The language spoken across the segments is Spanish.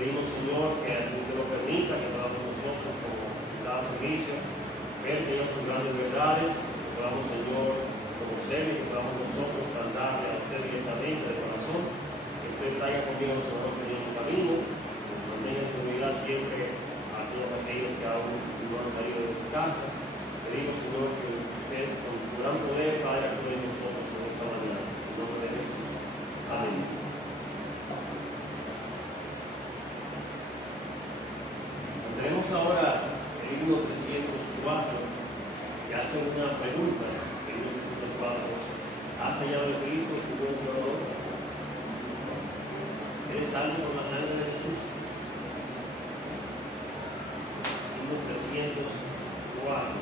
Pedimos, Señor, que así te lo permita, que podamos nosotros como cada servicio, ver, Señor, tus grandes verdades, que podamos, Señor, conocer y que podamos nosotros cantarle a usted directamente de corazón, que usted traiga conmigo los honores que tiene el camino, que nos mantenga en seguridad siempre a todos aquellos que aún no han salido de su casa. Pedimos, Señor, que usted con su gran poder Padre actúe en nosotros en esta mañana. En nombre de Jesús. Amén. Tenemos ahora el himno 304, que hace una pregunta. El himno 304, ¿has hallado en Cristo tu buen Salvador? ¿Eres salvo por la sangre de Jesús? Himno 304.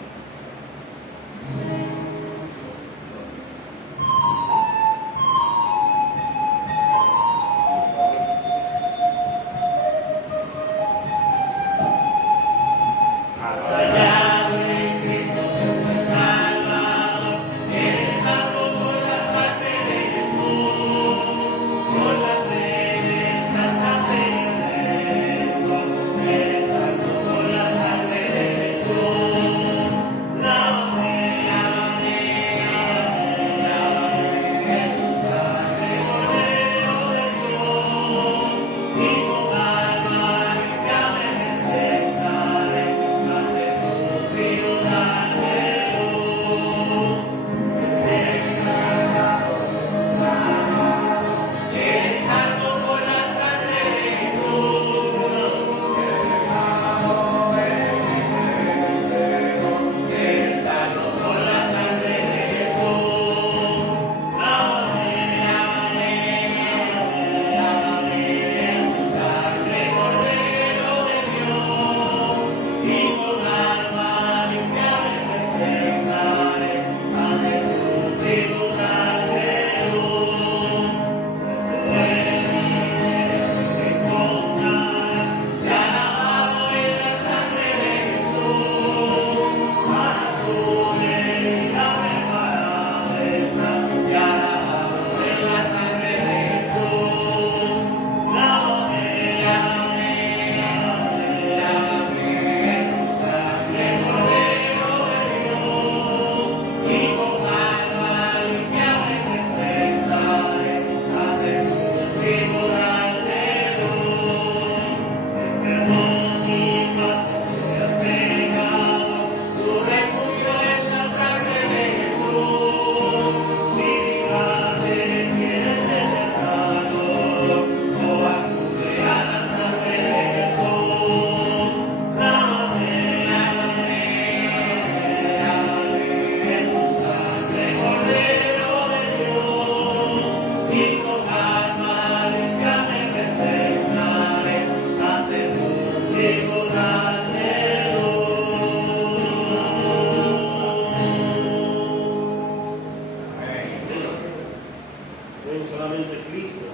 Solamente Cristo,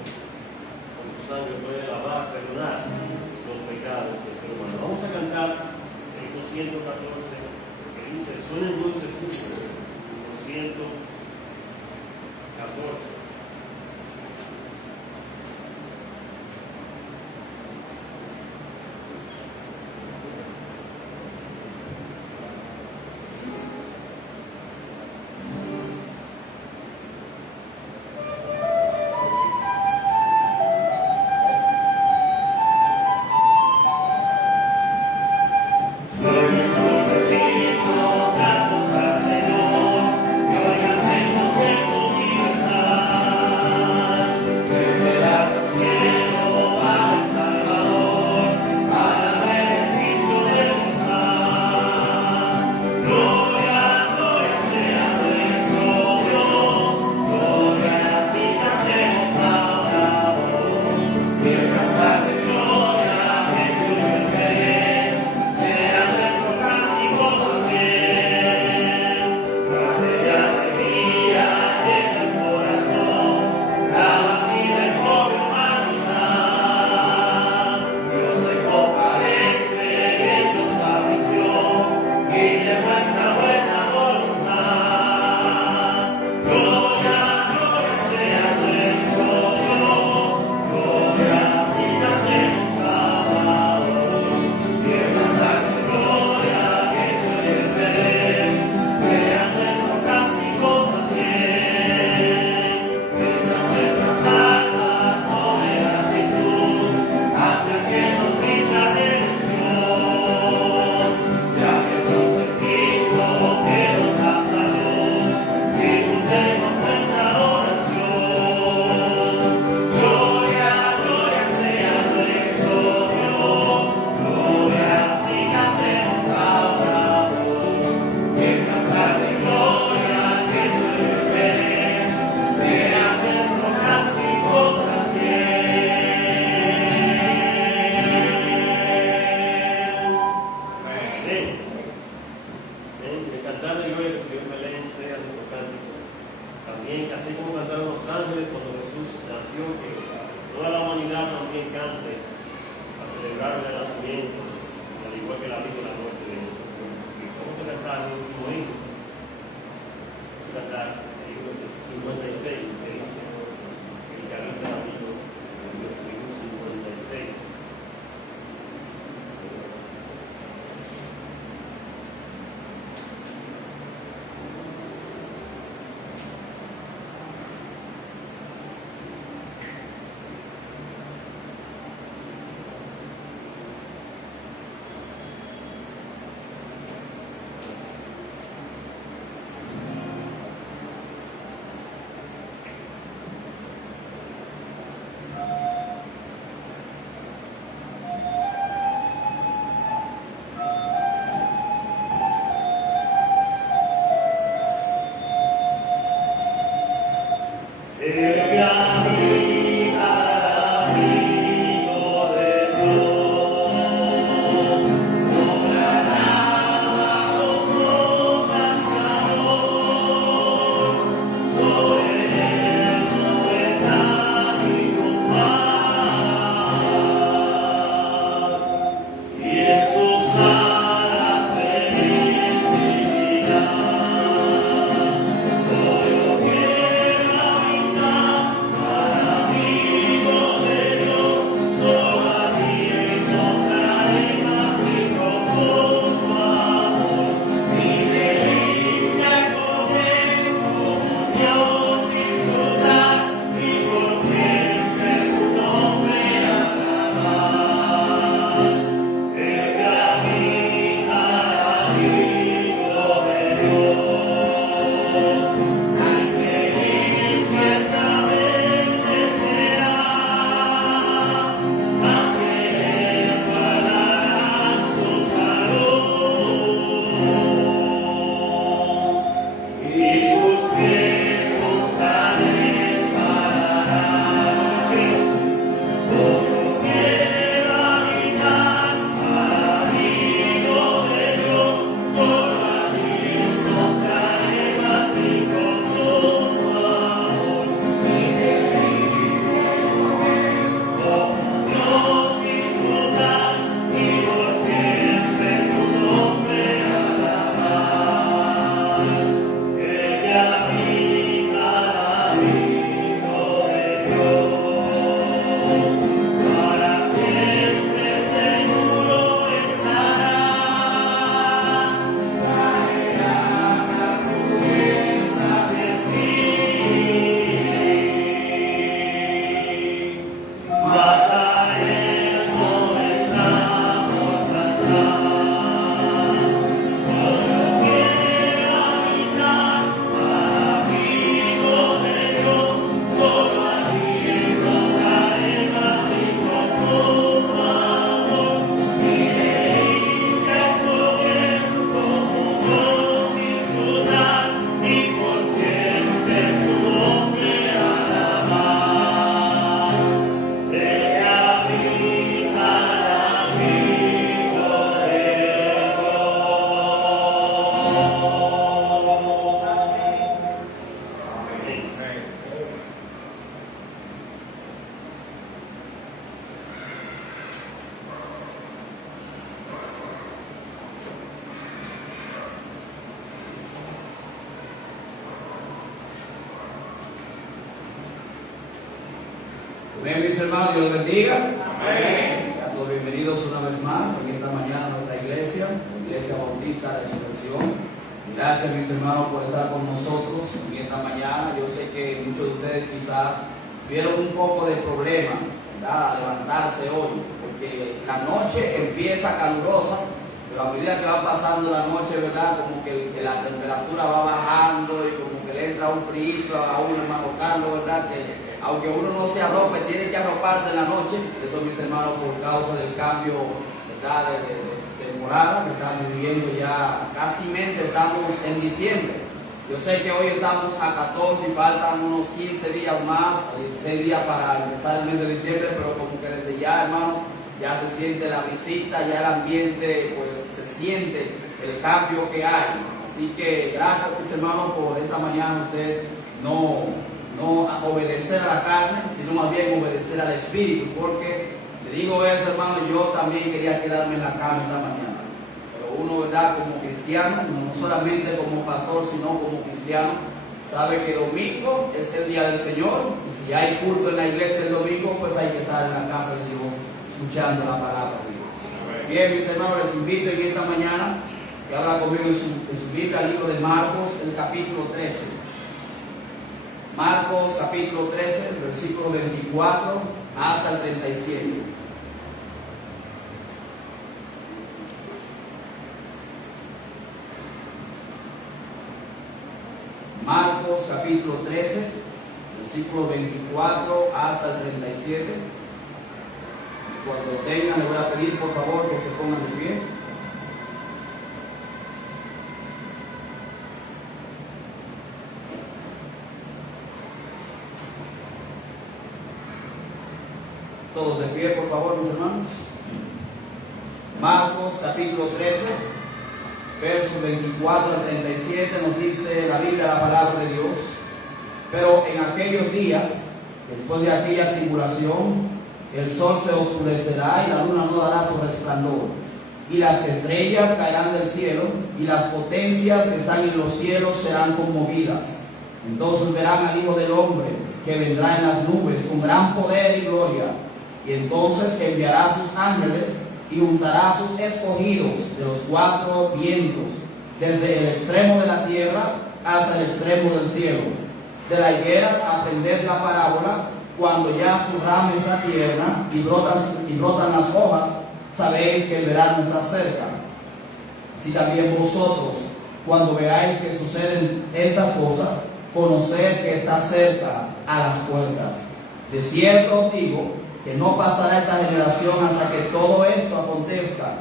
con su sangre, puede lavar, perdonar los pecados del ser humano. Vamos a cantar el 214, que dice: suenen dulces címbolos. 214. también cante a celebrar el nacimiento, al igual que la vida y la muerte de Jesús. Y vamos a cantar el último himno. Vamos a cantar el himno 56, que dice: el que habita la vida, el himno 56. Amén, mis hermanos, Dios los bendiga. Amén. Sean todos bienvenidos una vez más en esta mañana a nuestra iglesia, Iglesia Bautista de Resurrección. Gracias, mis hermanos, por estar con nosotros en esta mañana. Yo sé que muchos de ustedes quizás vieron un poco de problema, ¿verdad?, al levantarse hoy, porque la noche empieza calurosa, pero a medida que va pasando la noche, ¿verdad?, como que la temperatura va bajando y como que le entra un frío a uno, hermano Carlos, ¿verdad?, que aunque uno no se arrope, tiene que arroparse en la noche. Eso, mis hermanos, por causa del cambio, ¿verdad?, de temporada que estamos viviendo. Ya casi estamos en diciembre. Yo sé que hoy estamos a 14 y faltan unos 15 días más, 16 días para empezar el mes de diciembre, pero como que desde ya, hermanos, ya se siente la visita, ya el ambiente, pues se siente el cambio que hay. Así que gracias, mis hermanos, por esta mañana usted no no a obedecer a la carne, sino más bien obedecer al Espíritu, porque le digo eso, hermano, yo también quería quedarme en la cama esta mañana, pero uno, ¿verdad?, como cristiano, no solamente como pastor, sino como cristiano, sabe que domingo es el día del Señor, y si hay culto en la iglesia el domingo, pues hay que estar en la casa de Dios, escuchando la palabra de Dios. Bien, mis hermanos, les invito en esta mañana que habla conmigo en su Biblia, el libro de Marcos, el capítulo 13. Marcos, capítulo 13, versículo 24 hasta el 37. Marcos, capítulo 13, versículo 24 hasta el 37. Cuando tengan, le voy a pedir por favor que se pongan de pie. Todos de pie, por favor, mis hermanos. Marcos, capítulo 13, versos 24 al 37, nos dice la Biblia, la palabra de Dios. Pero en aquellos días, después de aquella tribulación, el sol se oscurecerá y la luna no dará su resplandor, y las estrellas caerán del cielo, y las potencias que están en los cielos serán conmovidas. Entonces verán al Hijo del Hombre, que vendrá en las nubes con gran poder y gloria, y entonces enviará a sus ángeles y juntará a sus escogidos de los cuatro vientos, desde el extremo de la tierra hasta el extremo del cielo. De la higuera aprended la parábola: cuando ya su rama está tierna y brotan las hojas, sabéis que el verano está cerca. Si también vosotros, cuando veáis que suceden estas cosas, conoced que está cerca a las puertas. De cierto os digo que no pasará esta generación hasta que todo esto acontezca.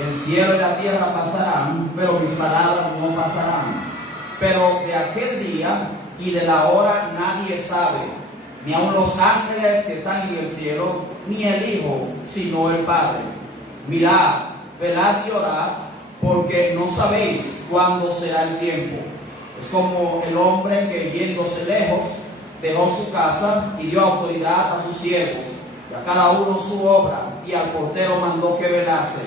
El cielo y la tierra pasarán, pero mis palabras no pasarán. Pero de aquel día y de la hora nadie sabe, ni aun los ángeles que están en el cielo, ni el Hijo, sino el Padre. Mirad, velad y orad, porque no sabéis cuándo será el tiempo. Es como el hombre que, yéndose lejos, dejó su casa y dio autoridad a sus siervos, y a cada uno su obra, y al portero mandó que velase.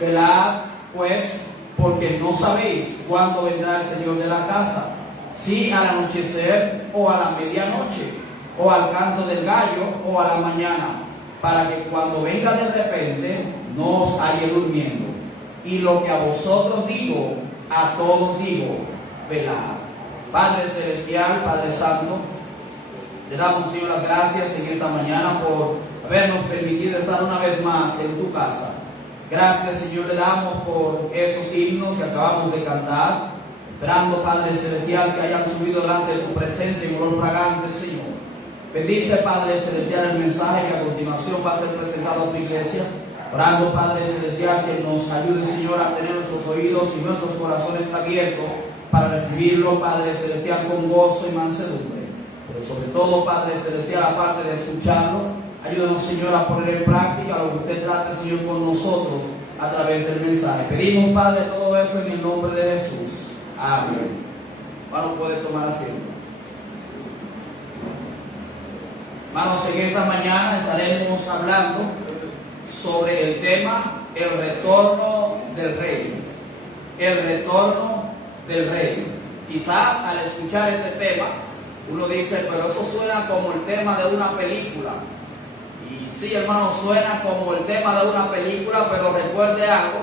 Velad, pues, porque no sabéis cuándo vendrá el Señor de la casa, si al anochecer o a la medianoche, o al canto del gallo o a la mañana, para que cuando venga de repente no os halle durmiendo. Y lo que a vosotros digo, a todos digo, velad. Padre Celestial, Padre Santo, te damos, Señor, las gracias en esta mañana por habernos permitido estar una vez más en tu casa. Gracias, Señor, le damos por esos himnos que acabamos de cantar, esperando, Padre Celestial, que hayan subido delante de tu presencia en olor fragante, Señor. Bendice, Padre Celestial, el mensaje que a continuación va a ser presentado a tu iglesia. Orando, Padre Celestial, que nos ayude, Señor, a tener nuestros oídos y nuestros corazones abiertos para recibirlo, Padre Celestial, con gozo y mansedumbre. Pero sobre todo, Padre Celestial, aparte de escucharlo, ayúdanos, Señor, a poner en práctica lo que usted trata, Señor, con nosotros a través del mensaje. Pedimos, Padre, todo eso en el nombre de Jesús. Amén. Hermano, puede tomar asiento. Hermanos, en esta mañana estaremos hablando sobre el tema el retorno del rey. El retorno del rey. Quizás al escuchar este tema, uno dice, pero eso suena como el tema de una película. Y sí, hermano, suena como el tema de una película, pero recuerde algo.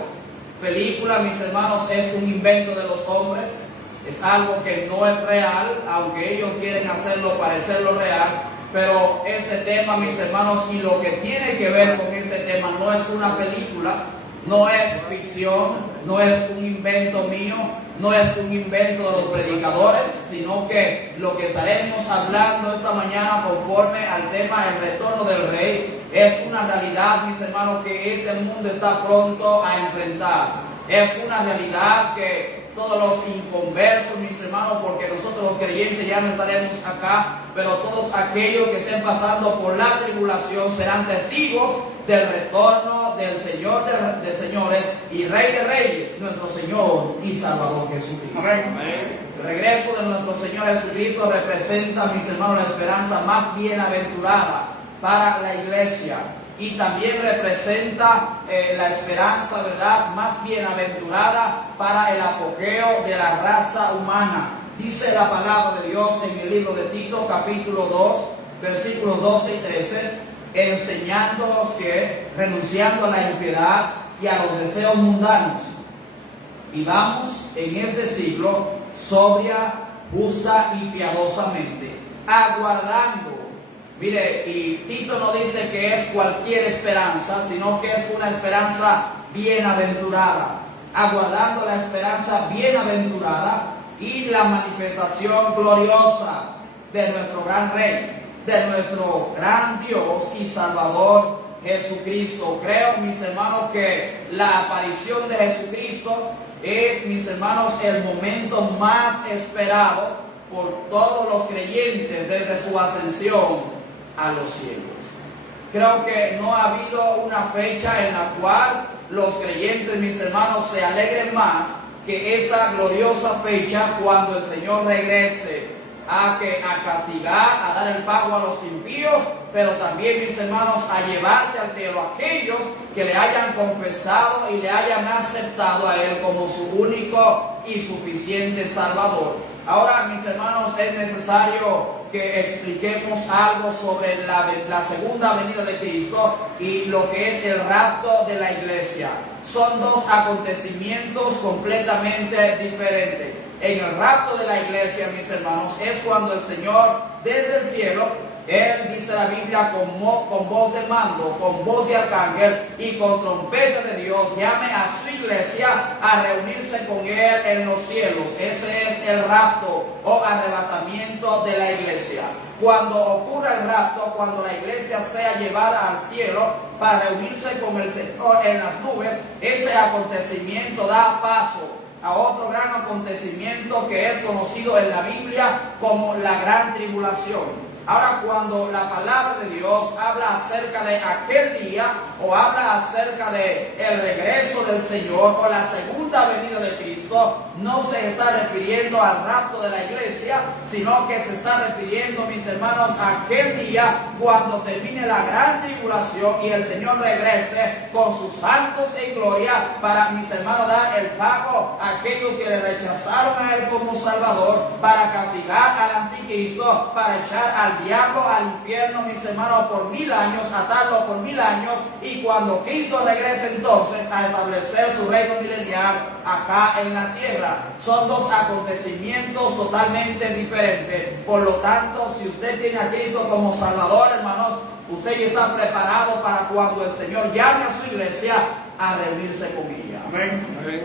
Película, mis hermanos, es un invento de los hombres. Es algo que no es real, aunque ellos quieren hacerlo parecerlo real. Pero este tema, mis hermanos, y lo que tiene que ver con este tema no es una película, no es ficción, no es un invento mío, no es un invento de los predicadores, sino que lo que estaremos hablando esta mañana conforme al tema el retorno del rey es una realidad, mis hermanos, que este mundo está pronto a enfrentar. Es una realidad que todos los inconversos, mis hermanos, porque nosotros los creyentes ya no estaremos acá, pero todos aquellos que estén pasando por la tribulación serán testigos del retorno del Señor de señores y Rey de reyes, nuestro Señor y Salvador Jesucristo. Amén. El regreso de nuestro Señor Jesucristo representa, mis hermanos, la esperanza más bienaventurada para la iglesia. Y también representa la esperanza, ¿verdad?, más bienaventurada para el apogeo de la raza humana. Dice la palabra de Dios en el libro de Tito, capítulo 2, versículos 12 y 13, enseñándonos que, renunciando a la impiedad y a los deseos mundanos, vivamos en este siglo sobria, justa y piadosamente, aguardando. Mire, y Tito no dice que es cualquier esperanza, sino que es una esperanza bienaventurada, aguardando la esperanza bienaventurada y la manifestación gloriosa de nuestro gran Rey, de nuestro gran Dios y Salvador Jesucristo. Creo, mis hermanos, que la aparición de Jesucristo es, mis hermanos, el momento más esperado por todos los creyentes desde su ascensión a los cielos. Creo que no ha habido una fecha en la cual los creyentes, mis hermanos, se alegren más que esa gloriosa fecha cuando el Señor regrese a castigar, a dar el pago a los impíos, pero también, mis hermanos, a llevarse al cielo a aquellos que le hayan confesado y le hayan aceptado a Él como su único y suficiente Salvador. Ahora, mis hermanos, es necesario que expliquemos algo sobre la segunda venida de Cristo y lo que es el rapto de la iglesia. Son dos acontecimientos completamente diferentes. En el rapto de la iglesia, mis hermanos, es cuando el Señor desde el cielo, Él, dice la Biblia, con voz de mando, con voz de arcángel y con trompeta de Dios, llame a su iglesia a reunirse con Él en los cielos. Ese es el rapto o arrebatamiento de la iglesia. Cuando ocurra el rapto, cuando la iglesia sea llevada al cielo para reunirse con el Señor en las nubes, ese acontecimiento da paso a otro gran acontecimiento que es conocido en la Biblia como la gran tribulación. Ahora, cuando la palabra de Dios habla acerca de aquel día o habla acerca de el regreso del Señor o la segunda venida de Cristo, no se está refiriendo al rapto de la iglesia, sino que se está refiriendo, mis hermanos, a aquel día cuando termine la gran tribulación y el Señor regrese con sus santos en gloria para, mis hermanos, dar el pago a aquellos que le rechazaron a Él como Salvador, para castigar al anticristo, para echar al diablo al infierno, mis hermanos, por 1000 años, atarlo por 1000 años, y cuando Cristo regrese entonces a establecer su reino milenial acá en la tierra. Son dos acontecimientos totalmente diferentes. Por lo tanto, si usted tiene a Cristo como Salvador, hermanos, usted ya está preparado para cuando el Señor llame a su iglesia a reunirse con ella. Amén. Amén.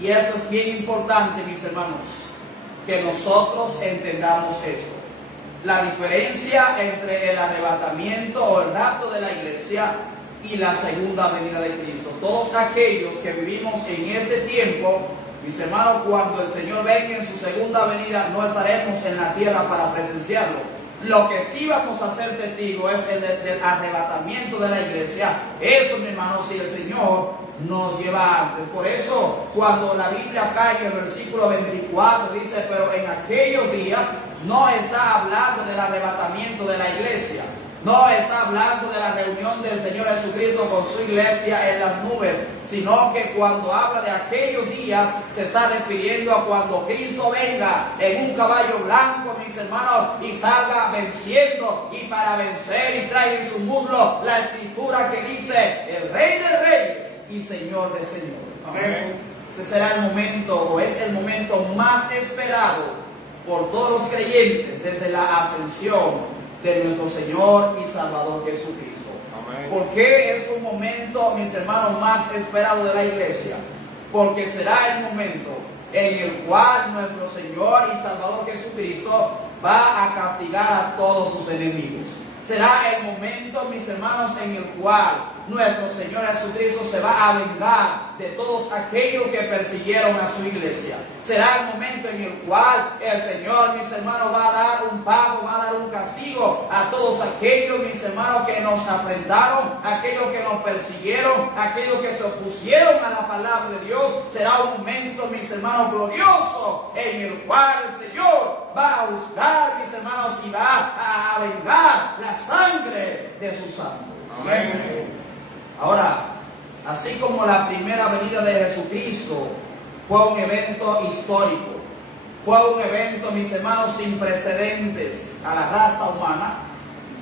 Y eso es bien importante, mis hermanos, que nosotros entendamos esto. La diferencia entre el arrebatamiento o el rapto de la iglesia y la segunda venida de Cristo. Todos aquellos que vivimos en este tiempo, mis hermanos, cuando el Señor venga en su segunda venida, no estaremos en la tierra para presenciarlo. Lo que sí vamos a ser testigos es el del arrebatamiento de la iglesia. Eso, mi hermano, si el Señor nos lleva antes. Por eso, cuando la Biblia cae en el versículo 24, dice, pero en aquellos días, no está hablando del arrebatamiento de la iglesia. No está hablando de la reunión del Señor Jesucristo con su iglesia en las nubes, sino que cuando habla de aquellos días, se está refiriendo a cuando Cristo venga en un caballo blanco, mis hermanos, y salga venciendo, y para vencer y trae en su muslo la escritura que dice, el Rey de reyes y Señor de señores. Amén. Ese será el momento, o es el momento más esperado por todos los creyentes desde la ascensión de nuestro Señor y Salvador Jesucristo. Amén. ¿Por qué es un momento, mis hermanos, más esperado de la iglesia? Porque será el momento en el cual nuestro Señor y Salvador Jesucristo va a castigar a todos sus enemigos. Será el momento, mis hermanos, en el cual nuestro Señor Jesucristo se va a vengar de todos aquellos que persiguieron a su iglesia. Será el momento en el cual el Señor, mis hermanos, va a dar un pago, va a dar un castigo a todos aquellos, mis hermanos, que nos afrentaron, aquellos que nos persiguieron, aquellos que se opusieron a la palabra de Dios. Será un momento, mis hermanos, glorioso, en el cual el Señor va a juzgar, mis hermanos, y va a vengar la sangre de sus santos. Amén. Ahora, así como la primera venida de Jesucristo fue un evento histórico, fue un evento, mis hermanos, sin precedentes a la raza humana,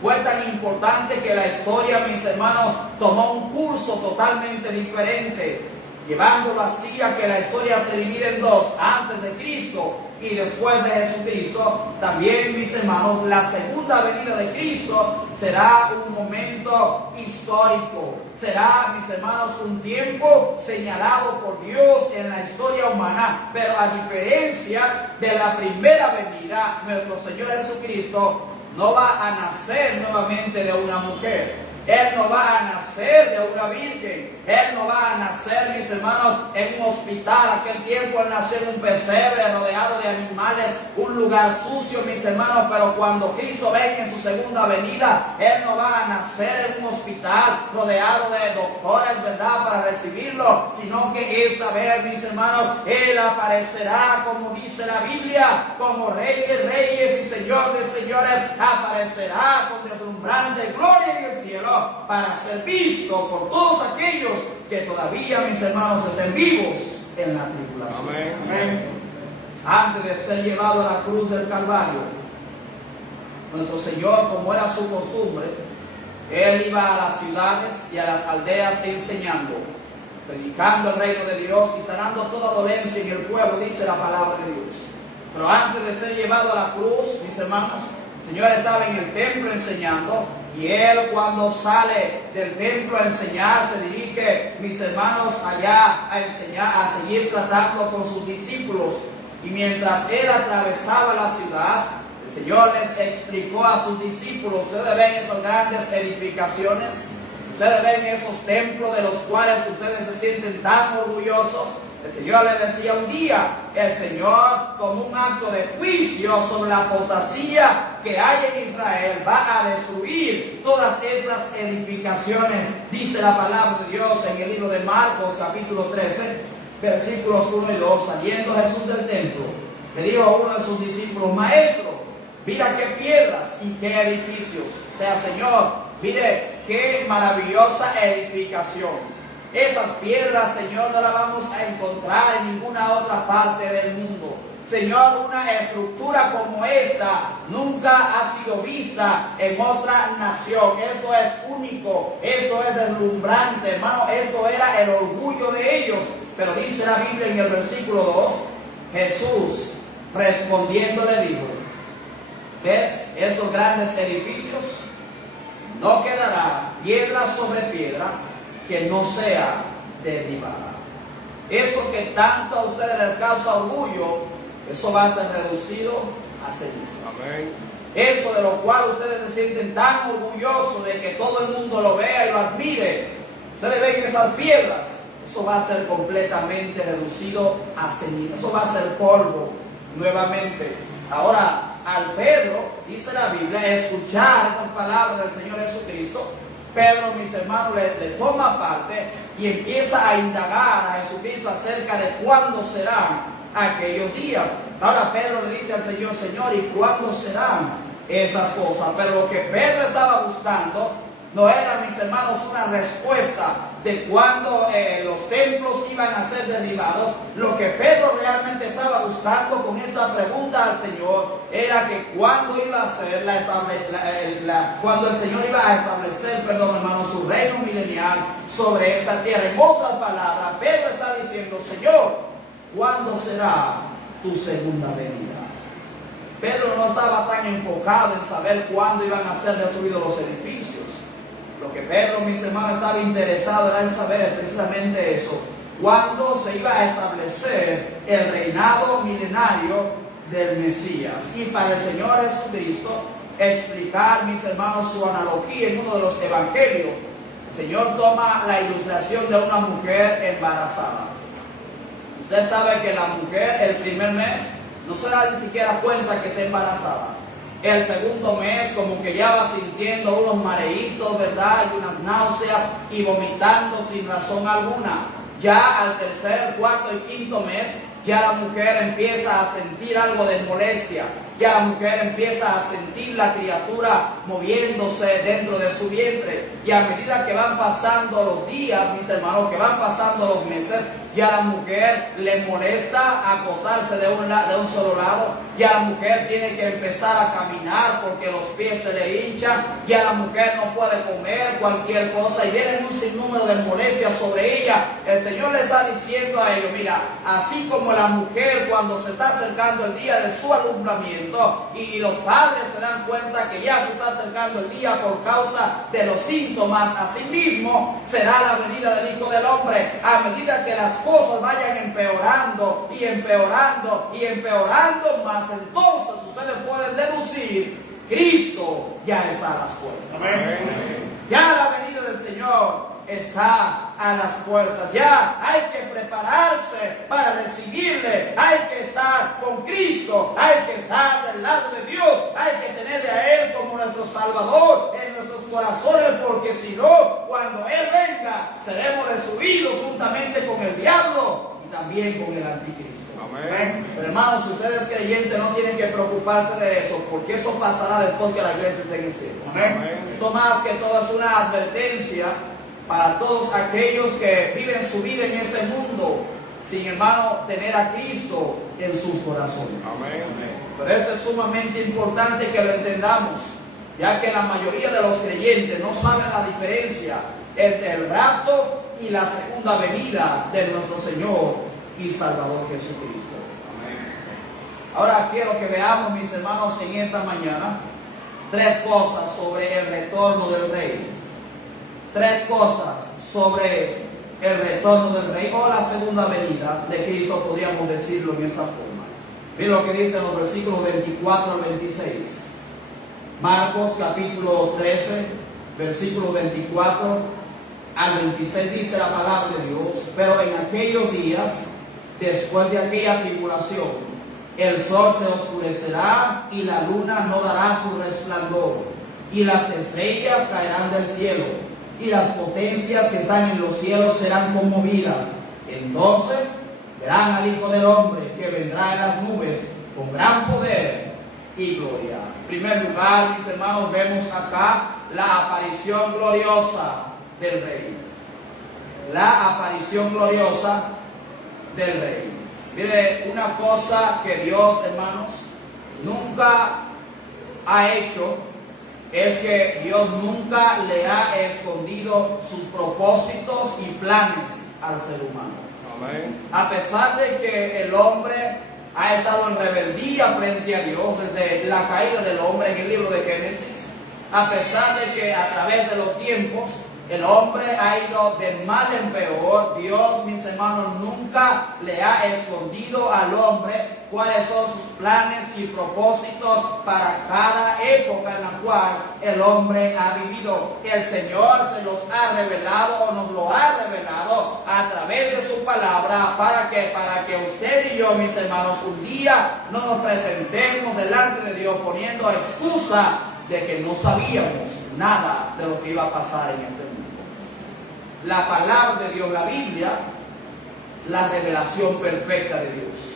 fue tan importante que la historia, mis hermanos, tomó un curso totalmente diferente, llevándolo así a que la historia se divide en dos: antes de Cristo y después de Jesucristo. También, mis hermanos, la segunda venida de Cristo será un momento histórico. Será, mis hermanos, un tiempo señalado por Dios en la historia humana. Pero a diferencia de la primera venida, nuestro Señor Jesucristo no va a nacer nuevamente de una mujer. Él no va a nacer de una virgen. Él no va a nacer, mis hermanos, en un hospital. Aquel tiempo Él nació en un pesebre rodeado de animales, un lugar sucio, mis hermanos. Pero cuando Cristo venga en su segunda venida, Él no va a nacer en un hospital rodeado de doctores, ¿verdad?, para recibirlo, sino que esta vez, mis hermanos, Él aparecerá, como dice la Biblia, como Rey de Reyes y Señor de Señores. Aparecerá con deslumbrante gloria en el cielo, para ser visto por todos aquellos que todavía, mis hermanos, estén vivos en la tribulación. Amén. Amén. Antes de ser llevado a la cruz del Calvario, nuestro Señor, como era su costumbre, Él iba a las ciudades y a las aldeas enseñando, predicando el reino de Dios y sanando toda dolencia en el pueblo, dice la palabra de Dios. Pero antes de ser llevado a la cruz, mis hermanos, el Señor estaba en el templo enseñando. Y Él, cuando sale del templo a enseñar, se dirige, mis hermanos, allá a enseñar, a seguir tratando con sus discípulos. Y mientras Él atravesaba la ciudad, el Señor les explicó a sus discípulos: ustedes ven esas grandes edificaciones, ustedes ven esos templos de los cuales ustedes se sienten tan orgullosos. El Señor le decía: un día el Señor, como un acto de juicio sobre la apostasía que hay en Israel, va a destruir todas esas edificaciones. Dice la palabra de Dios en el libro de Marcos, capítulo 13, versículos 1 y 2. Saliendo Jesús del templo, le dijo a uno de sus discípulos: Maestro, mira qué piedras y qué edificios. O sea, Señor, mire qué maravillosa edificación. Esas piedras, Señor, no las vamos a encontrar en ninguna otra parte del mundo. Señor, una estructura como esta nunca ha sido vista en otra nación. Esto es único, esto es deslumbrante, hermano. Esto era el orgullo de ellos. Pero dice la Biblia en el versículo 2, Jesús respondiendo le dijo: ¿ves estos grandes edificios? No quedará piedra sobre piedra que no sea derribada. Eso que tanto a ustedes les causa orgullo, eso va a ser reducido a cenizas. Amén. Eso de lo cual ustedes se sienten tan orgullosos de que todo el mundo lo vea y lo admire, ustedes ven esas piedras, eso va a ser completamente reducido a cenizas. Eso va a ser polvo nuevamente. Ahora, al Pedro, dice la Biblia, escuchar estas palabras del Señor Jesucristo, Pedro, mis hermanos, le toma parte y empieza a indagar a Jesucristo acerca de cuándo serán aquellos días. Ahora Pedro le dice al Señor: Señor, ¿y cuándo serán esas cosas? Pero lo que Pedro estaba buscando no era, mis hermanos, una respuesta de cuándo los templos iban a ser derribados. Lo que Pedro realmente estaba buscando con esta pregunta al Señor era que cuándo iba a ser cuando el Señor iba a establecer, hermanos, su reino milenial sobre esta tierra. En otras palabras, Pedro está diciendo: Señor, ¿cuándo será tu segunda venida? Pedro no estaba tan enfocado en saber cuándo iban a ser destruidos los edificios. Lo que Pedro, mis hermanos, estaba interesado era en saber precisamente eso: cuándo se iba a establecer el reinado milenario del Mesías. Y para el Señor Jesucristo explicar, mis hermanos, su analogía en uno de los evangelios, El Señor toma la ilustración de una mujer embarazada. Usted sabe que la mujer el primer mes no se da ni siquiera cuenta que está embarazada. El segundo mes como que ya va sintiendo unos mareitos, ¿verdad? Y unas náuseas y vomitando sin razón alguna. Ya al tercer, cuarto y quinto mes, ya la mujer empieza a sentir algo de molestia. Ya la mujer empieza a sentir la criatura moviéndose dentro de su vientre. Y a medida que van pasando los días, mis hermanos, que van pasando los meses, ya la mujer le molesta acostarse de un solo lado. Ya la mujer tiene que empezar a caminar porque los pies se le hinchan. Ya la mujer no puede comer cualquier cosa y vienen un sinnúmero de molestias sobre ella. El Señor le está diciendo a ellos, mira, así como la mujer cuando se está acercando el día de su alumbramiento y los padres se dan cuenta que ya se está acercando el día por causa de los síntomas, asimismo será la venida del Hijo del Hombre. A medida que las cosas vayan empeorando y empeorando y empeorando más, entonces ustedes pueden deducir, Cristo ya está a las puertas. Amén. Ya la venida del Señor está a las puertas. Ya hay que prepararse para recibirle. Hay que estar con Cristo. Hay que estar del lado de Dios. Hay que tenerle a Él como nuestro Salvador en nuestros corazones, porque si no, cuando Él venga, seremos destruidos juntamente con el diablo y también con el anticristo. Amén. Pero hermanos, si ustedes creyentes no tienen que preocuparse de eso, porque eso pasará después que la iglesia esté en el cielo. Amén. Esto más que todo es una advertencia para todos aquellos que viven su vida en este mundo sin, hermano, tener a Cristo en sus corazones. Amén. Pero esto es sumamente importante que lo entendamos, ya que la mayoría de los creyentes no saben la diferencia entre el rapto y la segunda venida de nuestro Señor y Salvador Jesucristo. Amén. Ahora quiero que veamos, mis hermanos, en esta mañana tres cosas sobre el retorno del Rey. Tres cosas sobre el retorno del Rey o la segunda venida de Cristo, podríamos decirlo en esta forma. Miren lo que dicen los versículos 24 al 26. Marcos capítulo 13, versículo 24 al 26 dice la palabra de Dios: pero en aquellos días, después de aquella tribulación, el sol se oscurecerá y la luna no dará su resplandor, y las estrellas caerán del cielo, y las potencias que están en los cielos serán conmovidas. Entonces verán al Hijo del Hombre que vendrá en las nubes con gran poder y gloria. En primer lugar, mis hermanos, vemos acá la aparición gloriosa del Rey. La aparición gloriosa del Rey. Mire, una cosa que Dios, hermanos, nunca ha hecho es que Dios nunca le ha escondido sus propósitos y planes al ser humano. Amén. A pesar de que el hombre ha estado en rebeldía frente a Dios desde la caída del hombre en el libro de Génesis, a pesar de que a través de los tiempos el hombre ha ido de mal en peor, Dios, mis hermanos, nunca le ha escondido al hombre cuáles son sus planes y propósitos para cada época en la cual el hombre ha vivido. El Señor se los ha revelado o nos lo ha revelado a través de su palabra para que usted y yo, mis hermanos, un día no nos presentemos delante de Dios poniendo excusa de que no sabíamos nada de lo que iba a pasar en este mundo. La palabra de Dios, la Biblia, es la revelación perfecta de Dios.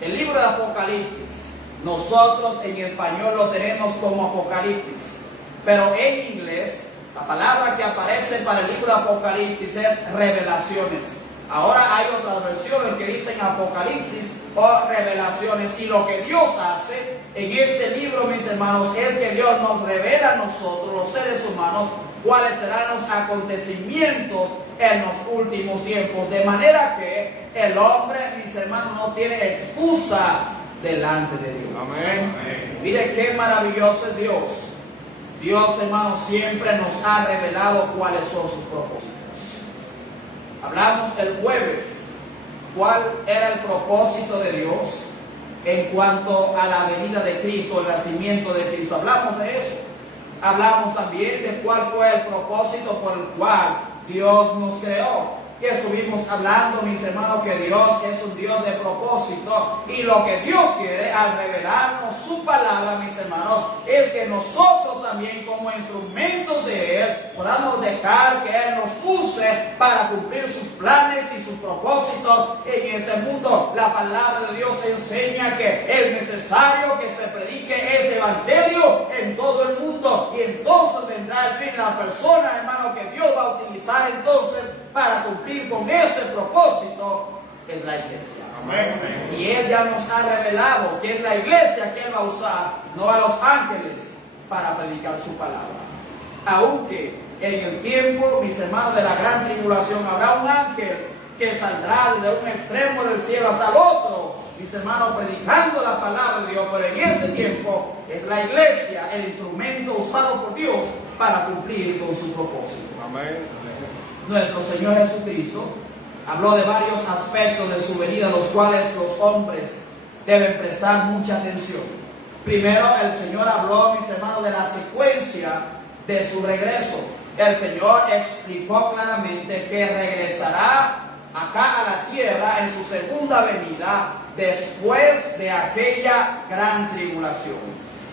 El libro de Apocalipsis, nosotros en español lo tenemos como Apocalipsis, pero en inglés la palabra que aparece para el libro de Apocalipsis es revelaciones. Ahora hay otras versiones que dicen Apocalipsis o revelaciones, y lo que Dios hace en este libro, mis hermanos, es que Dios nos revela a nosotros, los seres humanos, cuáles serán los acontecimientos en los últimos tiempos, de manera que el hombre, mis hermanos, no tiene excusa delante de Dios. Amén. Amén. Mire qué maravilloso es Dios. Dios, hermanos, siempre nos ha revelado cuáles son sus propósitos. Hablamos el jueves cuál era el propósito de Dios en cuanto a la venida de Cristo, el nacimiento de Cristo. Hablamos de eso. hablamos también de cuál fue el propósito por el cual Dios nos creó. Y estuvimos hablando, mis hermanos, que Dios es un Dios de propósito. Y lo que Dios quiere al revelarnos su palabra, mis hermanos, es que nosotros también como instrumentos de Él podamos dejar que Él nos use para cumplir sus planes y sus propósitos en este mundo. La palabra de Dios enseña que es necesario que se predique este evangelio en todo el mundo. Y entonces vendrá el fin, la persona, hermano, que Dios va a utilizar entonces para cumplir con ese propósito es la iglesia. Amén. Y Él ya nos ha revelado que es la iglesia que Él va a usar, no a los ángeles, para predicar su palabra. Aunque en el tiempo, mis hermanos, de la gran tribulación, habrá un ángel que saldrá desde un extremo del cielo hasta el otro, mis hermanos, predicando la palabra de Dios. Pero en este tiempo es la iglesia el instrumento usado por Dios para cumplir con su propósito. Amén. Nuestro Señor Jesucristo habló de varios aspectos de su venida, los cuales los hombres deben prestar mucha atención. Primero, el Señor habló, mis hermanos, de la secuencia de su regreso. El Señor explicó claramente que regresará acá a la tierra en su segunda venida después de aquella gran tribulación.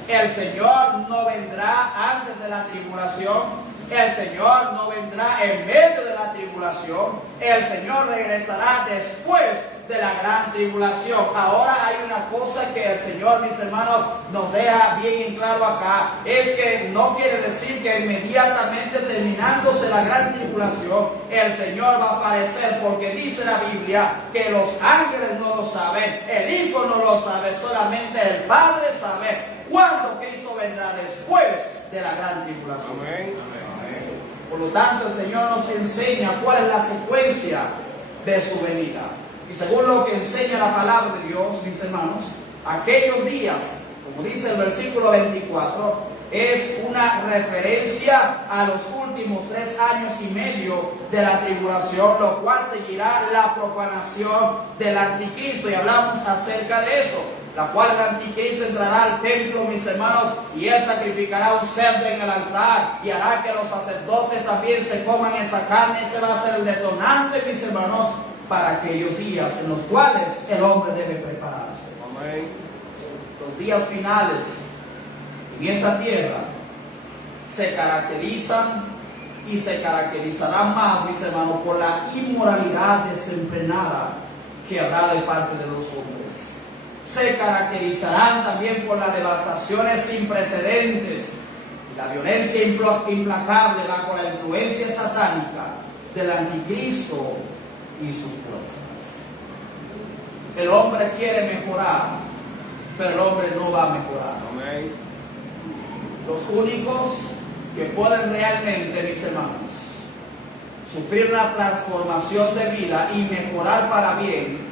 El Señor no vendrá antes de la tribulación. El Señor no vendrá en medio de la tribulación. El Señor regresará después de la gran tribulación. Ahora hay una cosa que el Señor, mis hermanos, nos deja bien en claro acá. Es que no quiere decir que inmediatamente terminándose la gran tribulación, el Señor va a aparecer, porque dice la Biblia que los ángeles no lo saben, el Hijo no lo sabe, solamente el Padre sabe cuándo Cristo vendrá después de la gran tribulación. Amén. Por lo tanto, el Señor nos enseña cuál es la secuencia de su venida. Y según lo que enseña la palabra de Dios, mis hermanos, aquellos días, como dice el versículo 24, es una referencia a los últimos 3 años y medio de la tribulación, lo cual seguirá la profanación del anticristo. Y hablamos acerca de eso, la cual el anticristo entrará al templo, mis hermanos, y él sacrificará un cerdo en el altar y hará que los sacerdotes también se coman esa carne. Ese va a ser el detonante, mis hermanos, para aquellos días en los cuales el hombre debe prepararse. Amén. Los días finales en esta tierra se caracterizan y se caracterizarán más, mis hermanos, por la inmoralidad desenfrenada que habrá de parte de los hombres. Se caracterizarán también por las devastaciones sin precedentes y la violencia implacable bajo la influencia satánica del anticristo y sus fuerzas. El hombre quiere mejorar, pero el hombre no va a mejorar. Amén. Los únicos que pueden realmente, mis hermanos, sufrir una transformación de vida y mejorar para bien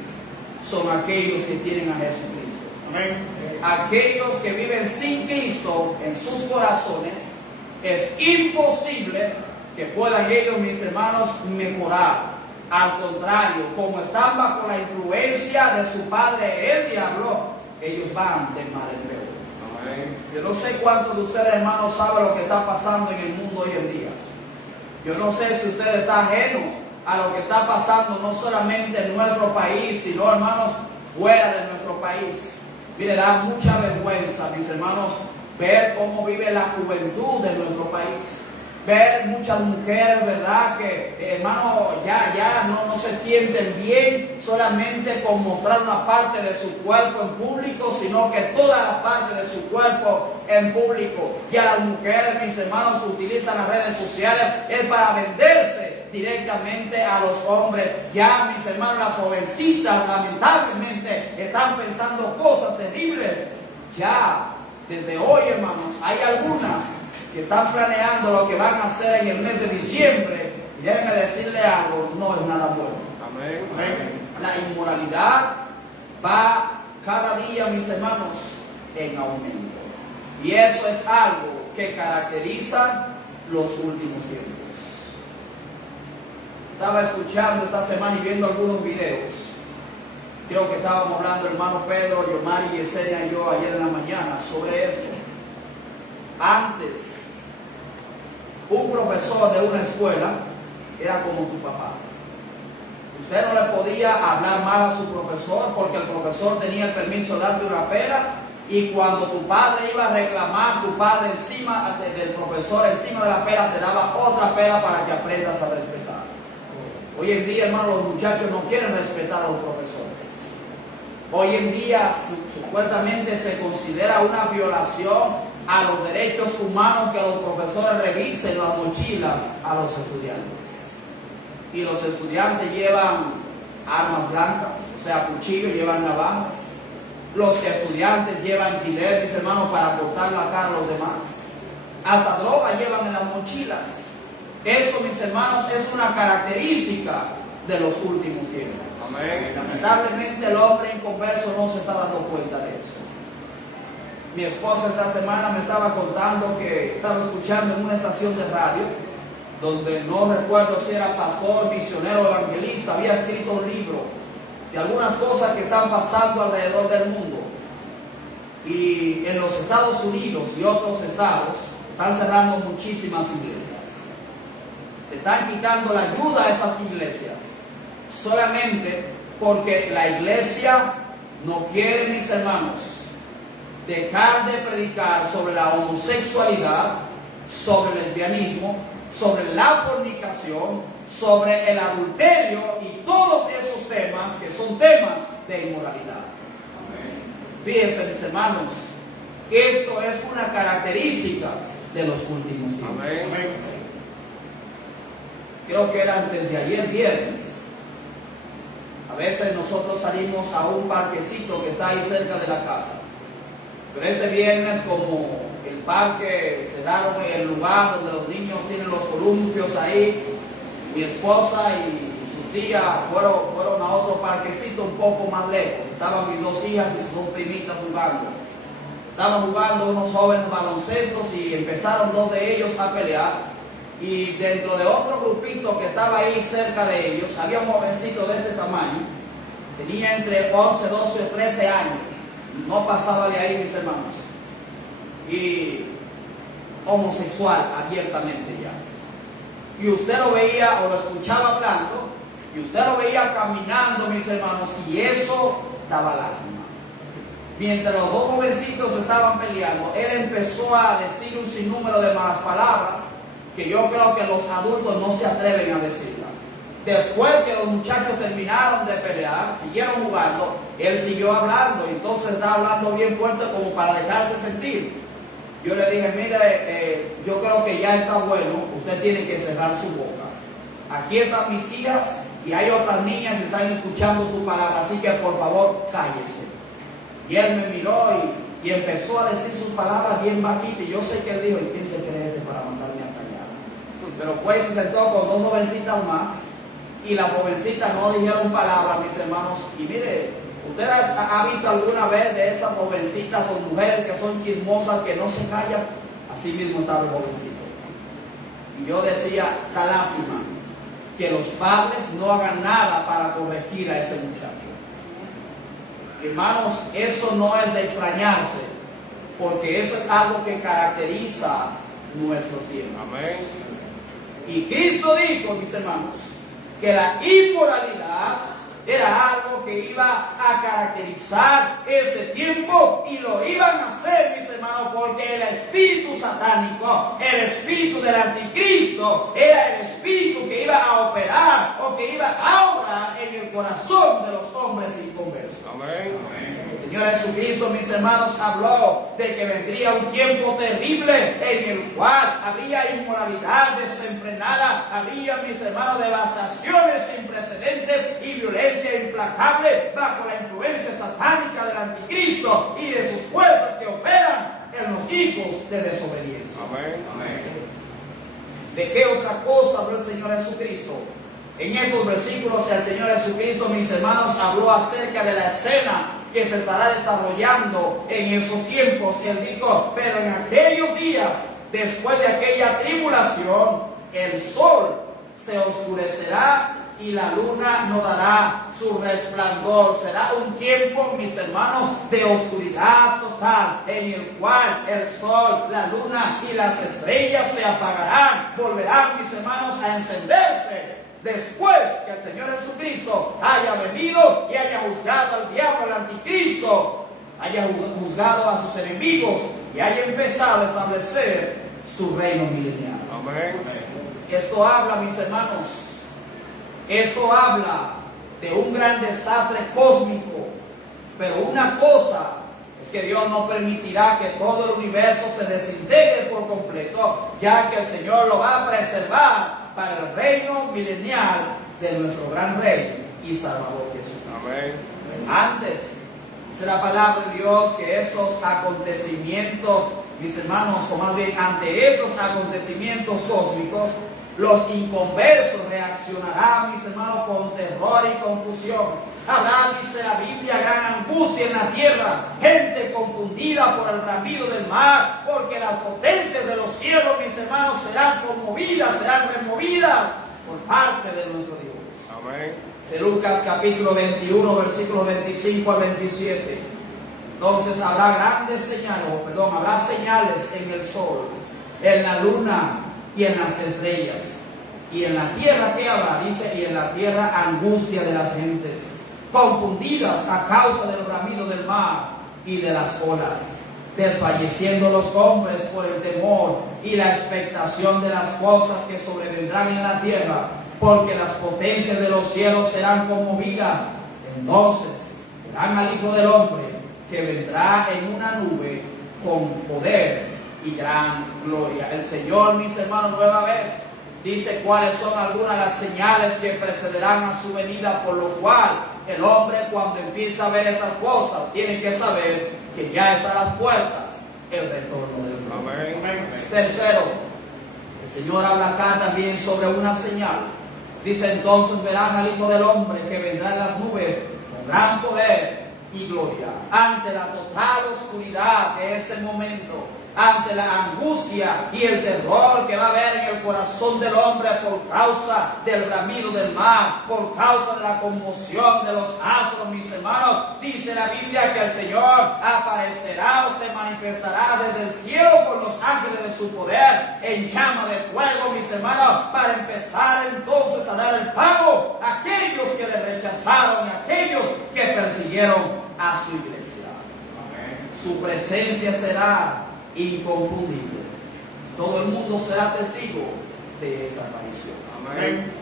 son aquellos que tienen a Jesucristo. Amén. Aquellos que viven sin Cristo en sus corazones, es imposible que puedan ellos, mis hermanos, mejorar. Al contrario, como están bajo la influencia de su padre, el diablo, ellos van de mal en peor. Amén. Yo no sé cuántos de ustedes, hermanos, saben lo que está pasando en el mundo hoy en día. Yo no sé si usted está ajeno a lo que está pasando no solamente en nuestro país, sino, hermanos, fuera de nuestro país. Mire, da mucha vergüenza, mis hermanos, ver cómo vive la juventud de nuestro país. Ver muchas mujeres, ¿verdad? Que, hermano, ya no se sienten bien solamente con mostrar una parte de su cuerpo en público, sino que toda la parte de su cuerpo en público. Ya las mujeres, mis hermanos, utilizan las redes sociales es para venderse directamente a los hombres. Ya, mis hermanos, las jovencitas lamentablemente están pensando cosas terribles. Ya, desde hoy, hermanos, hay algunas que están planeando lo que van a hacer en el mes de diciembre. Y déjenme decirle algo, no es nada bueno. Amén. Amén. La inmoralidad va cada día, mis hermanos, en aumento. Y eso es algo que caracteriza los últimos tiempos. Estaba escuchando esta semana y viendo algunos videos. Creo que estábamos hablando, hermano Pedro, Yomari, Yesenia y yo ayer en la mañana sobre esto. Antes un profesor de una escuela era como tu papá. Usted no le podía hablar mal a su profesor porque el profesor tenía el permiso de darte una pela, y cuando tu padre iba a reclamar, tu padre encima del profesor, encima de la pela, te daba otra pela para que aprendas a respetar. Hoy en día, hermano, los muchachos no quieren respetar a los profesores. Hoy en día supuestamente se considera una violación a los derechos humanos que los profesores revisen las mochilas a los estudiantes. Y los estudiantes llevan armas blancas, o sea, cuchillos, llevan navajas. Los estudiantes llevan gilet, mis hermanos, para cortar la cara a los demás. Hasta droga llevan en las mochilas. Eso, mis hermanos, es una característica de los últimos tiempos. Amén. Lamentablemente el hombre inconverso no se está dando cuenta de eso. Mi esposa esta semana me estaba contando que estaba escuchando en una estación de radio, donde no recuerdo si era pastor, misionero, evangelista, había escrito un libro de algunas cosas que están pasando alrededor del mundo. Y en los Estados Unidos y otros estados están cerrando muchísimas iglesias. Están quitando la ayuda a esas iglesias solamente porque la iglesia no quiere, mis hermanos, dejar de predicar sobre la homosexualidad, sobre el lesbianismo, sobre la fornicación, sobre el adulterio y todos esos temas que son temas de inmoralidad. Fíjense, mis hermanos, esto es una característica de los últimos tiempos. Amén. Creo que era antes de ayer viernes. A veces nosotros salimos a un parquecito que está ahí cerca de la casa. Pero este viernes, como el parque cerraron en el lugar donde los niños tienen los columpios ahí, mi esposa y su tía fueron a otro parquecito un poco más lejos. Estaban mis dos hijas y sus dos primitas jugando. Estaban jugando unos jóvenes baloncestos y empezaron dos de ellos a pelear. Y dentro de otro grupito que estaba ahí cerca de ellos, había un jovencito de este tamaño, tenía entre 11, 12 o 13 años, no pasaba de ahí, mis hermanos, y homosexual abiertamente ya. Y usted lo veía o lo escuchaba hablando, y usted lo veía caminando, mis hermanos, y eso daba lástima. Mientras los dos jovencitos estaban peleando, él empezó a decir un sinnúmero de malas palabras que yo creo que los adultos no se atreven a decirla. Después que los muchachos terminaron de pelear, siguieron jugando, él siguió hablando, entonces estaba hablando bien fuerte como para dejarse sentir. Yo le dije, mire, yo creo que ya está bueno, usted tiene que cerrar su boca. Aquí están mis hijas y hay otras niñas que están escuchando tu palabra, así que por favor cállese. Y él me miró y empezó a decir sus palabras bien bajitas, y yo sé que él dijo, ¿y quién se cree este para mandarme a callar? Pero pues se sentó con dos jovencitas más, y las jovencitas no dijeron palabras, mis hermanos. Y mire, ¿usted ha visto alguna vez de esas jovencitas o mujeres que son chismosas, que no se callan? Así mismo estaba el jovencito. Y yo decía, da lástima que los padres no hagan nada para corregir a ese muchacho. Hermanos, eso no es de extrañarse, porque eso es algo que caracteriza nuestros tiempos. Amén. Y Cristo dijo, mis hermanos, que la inmoralidad era algo que iba a caracterizar este tiempo, y lo iban a hacer, mis hermanos, porque el espíritu satánico, el espíritu del anticristo, era el espíritu que iba a operar o que iba a obrar en el corazón de los hombres inconversos. Amén. El Señor Jesucristo, mis hermanos, habló de que vendría un tiempo terrible en el cual habría inmoralidad desenfrenada, habría, mis hermanos, devastaciones sin precedentes y violencia implacable bajo la influencia satánica del anticristo y de sus fuerzas que operan en los hijos de desobediencia. Amén. Amén. ¿De qué otra cosa habló el Señor Jesucristo? En estos versículos el Señor Jesucristo, mis hermanos, habló acerca de la escena que se estará desarrollando en esos tiempos. Él dijo, pero en aquellos días, después de aquella tribulación, el sol se oscurecerá y la luna no dará su resplandor. Será un tiempo, mis hermanos, de oscuridad total, en el cual el sol, la luna y las estrellas se apagarán, volverán, mis hermanos, a encenderse después que el Señor Jesucristo haya venido y haya juzgado al diablo, al anticristo, haya juzgado a sus enemigos y haya empezado a establecer su reino milenial. Amén. Esto habla, mis hermanos, esto habla de un gran desastre cósmico, pero una cosa es que Dios no permitirá que todo el universo se desintegre por completo, ya que el Señor lo va a preservar para el reino milenial de nuestro gran Rey y Salvador Jesucristo. Amén. Antes, dice la palabra de Dios que estos acontecimientos, mis hermanos, o más bien ante estos acontecimientos cósmicos, los inconversos reaccionarán, mis hermanos, con terror y confusión. Habrá, dice la Biblia, gran angustia en la tierra, gente confundida por el bramido del mar, porque las potencias de los cielos, mis hermanos, serán conmovidas, serán removidas por parte de nuestro Dios. Amén. De Lucas capítulo 21, versículos 25 al 27. Entonces habrá habrá señales en el sol, en la luna y en las estrellas. Y en la tierra, ¿qué habrá? Dice, y en la tierra angustia de las gentes, confundidas a causa del bramido del mar y de las olas, desfalleciendo los hombres por el temor y la expectación de las cosas que sobrevendrán en la tierra, porque las potencias de los cielos serán conmovidas. Entonces verán al Hijo del Hombre, que vendrá en una nube con poder y gran gloria. El Señor, mis hermanos, nueva vez dice cuáles son algunas de las señales que precederán a su venida, por lo cual el hombre, cuando empieza a ver esas cosas, tiene que saber que ya está a las puertas el retorno del Rey. Amén. Tercero, el Señor habla acá también sobre una señal. Dice, entonces verán al Hijo del Hombre, que vendrá en las nubes con gran poder y gloria. Ante la total oscuridad de ese momento, ante la angustia y el terror que va a haber en el corazón del hombre por causa del bramido del mar, por causa de la conmoción de los astros, mis hermanos, dice la Biblia que el Señor aparecerá o se manifestará desde el cielo con los ángeles de su poder en llama de fuego, mis hermanos, para empezar entonces a dar el pago a aquellos que le rechazaron, a aquellos que persiguieron a su iglesia. Su presencia será inconfundible. Todo el mundo será testigo de esta aparición. Amén.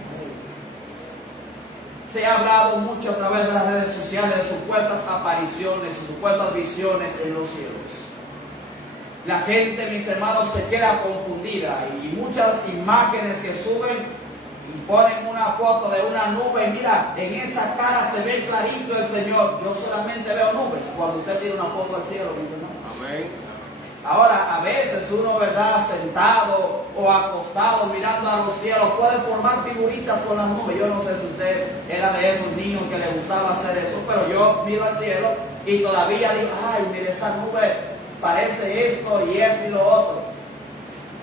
Se ha hablado mucho a través de las redes sociales de supuestas apariciones, supuestas visiones en los cielos. La gente, mis hermanos, se queda confundida y muchas imágenes que suben y ponen una foto de una nube y mira, en esa cara se ve clarito el Señor. Yo solamente veo nubes cuando usted tiene una foto al cielo, mis hermanos. Amén. Ahora, a veces uno, ¿verdad?, sentado o acostado mirando a los cielos, puede formar figuritas con las nubes. Yo no sé si usted era de esos niños que le gustaba hacer eso, pero yo miro al cielo y todavía digo, ay, mire, esa nube parece esto y esto y lo otro.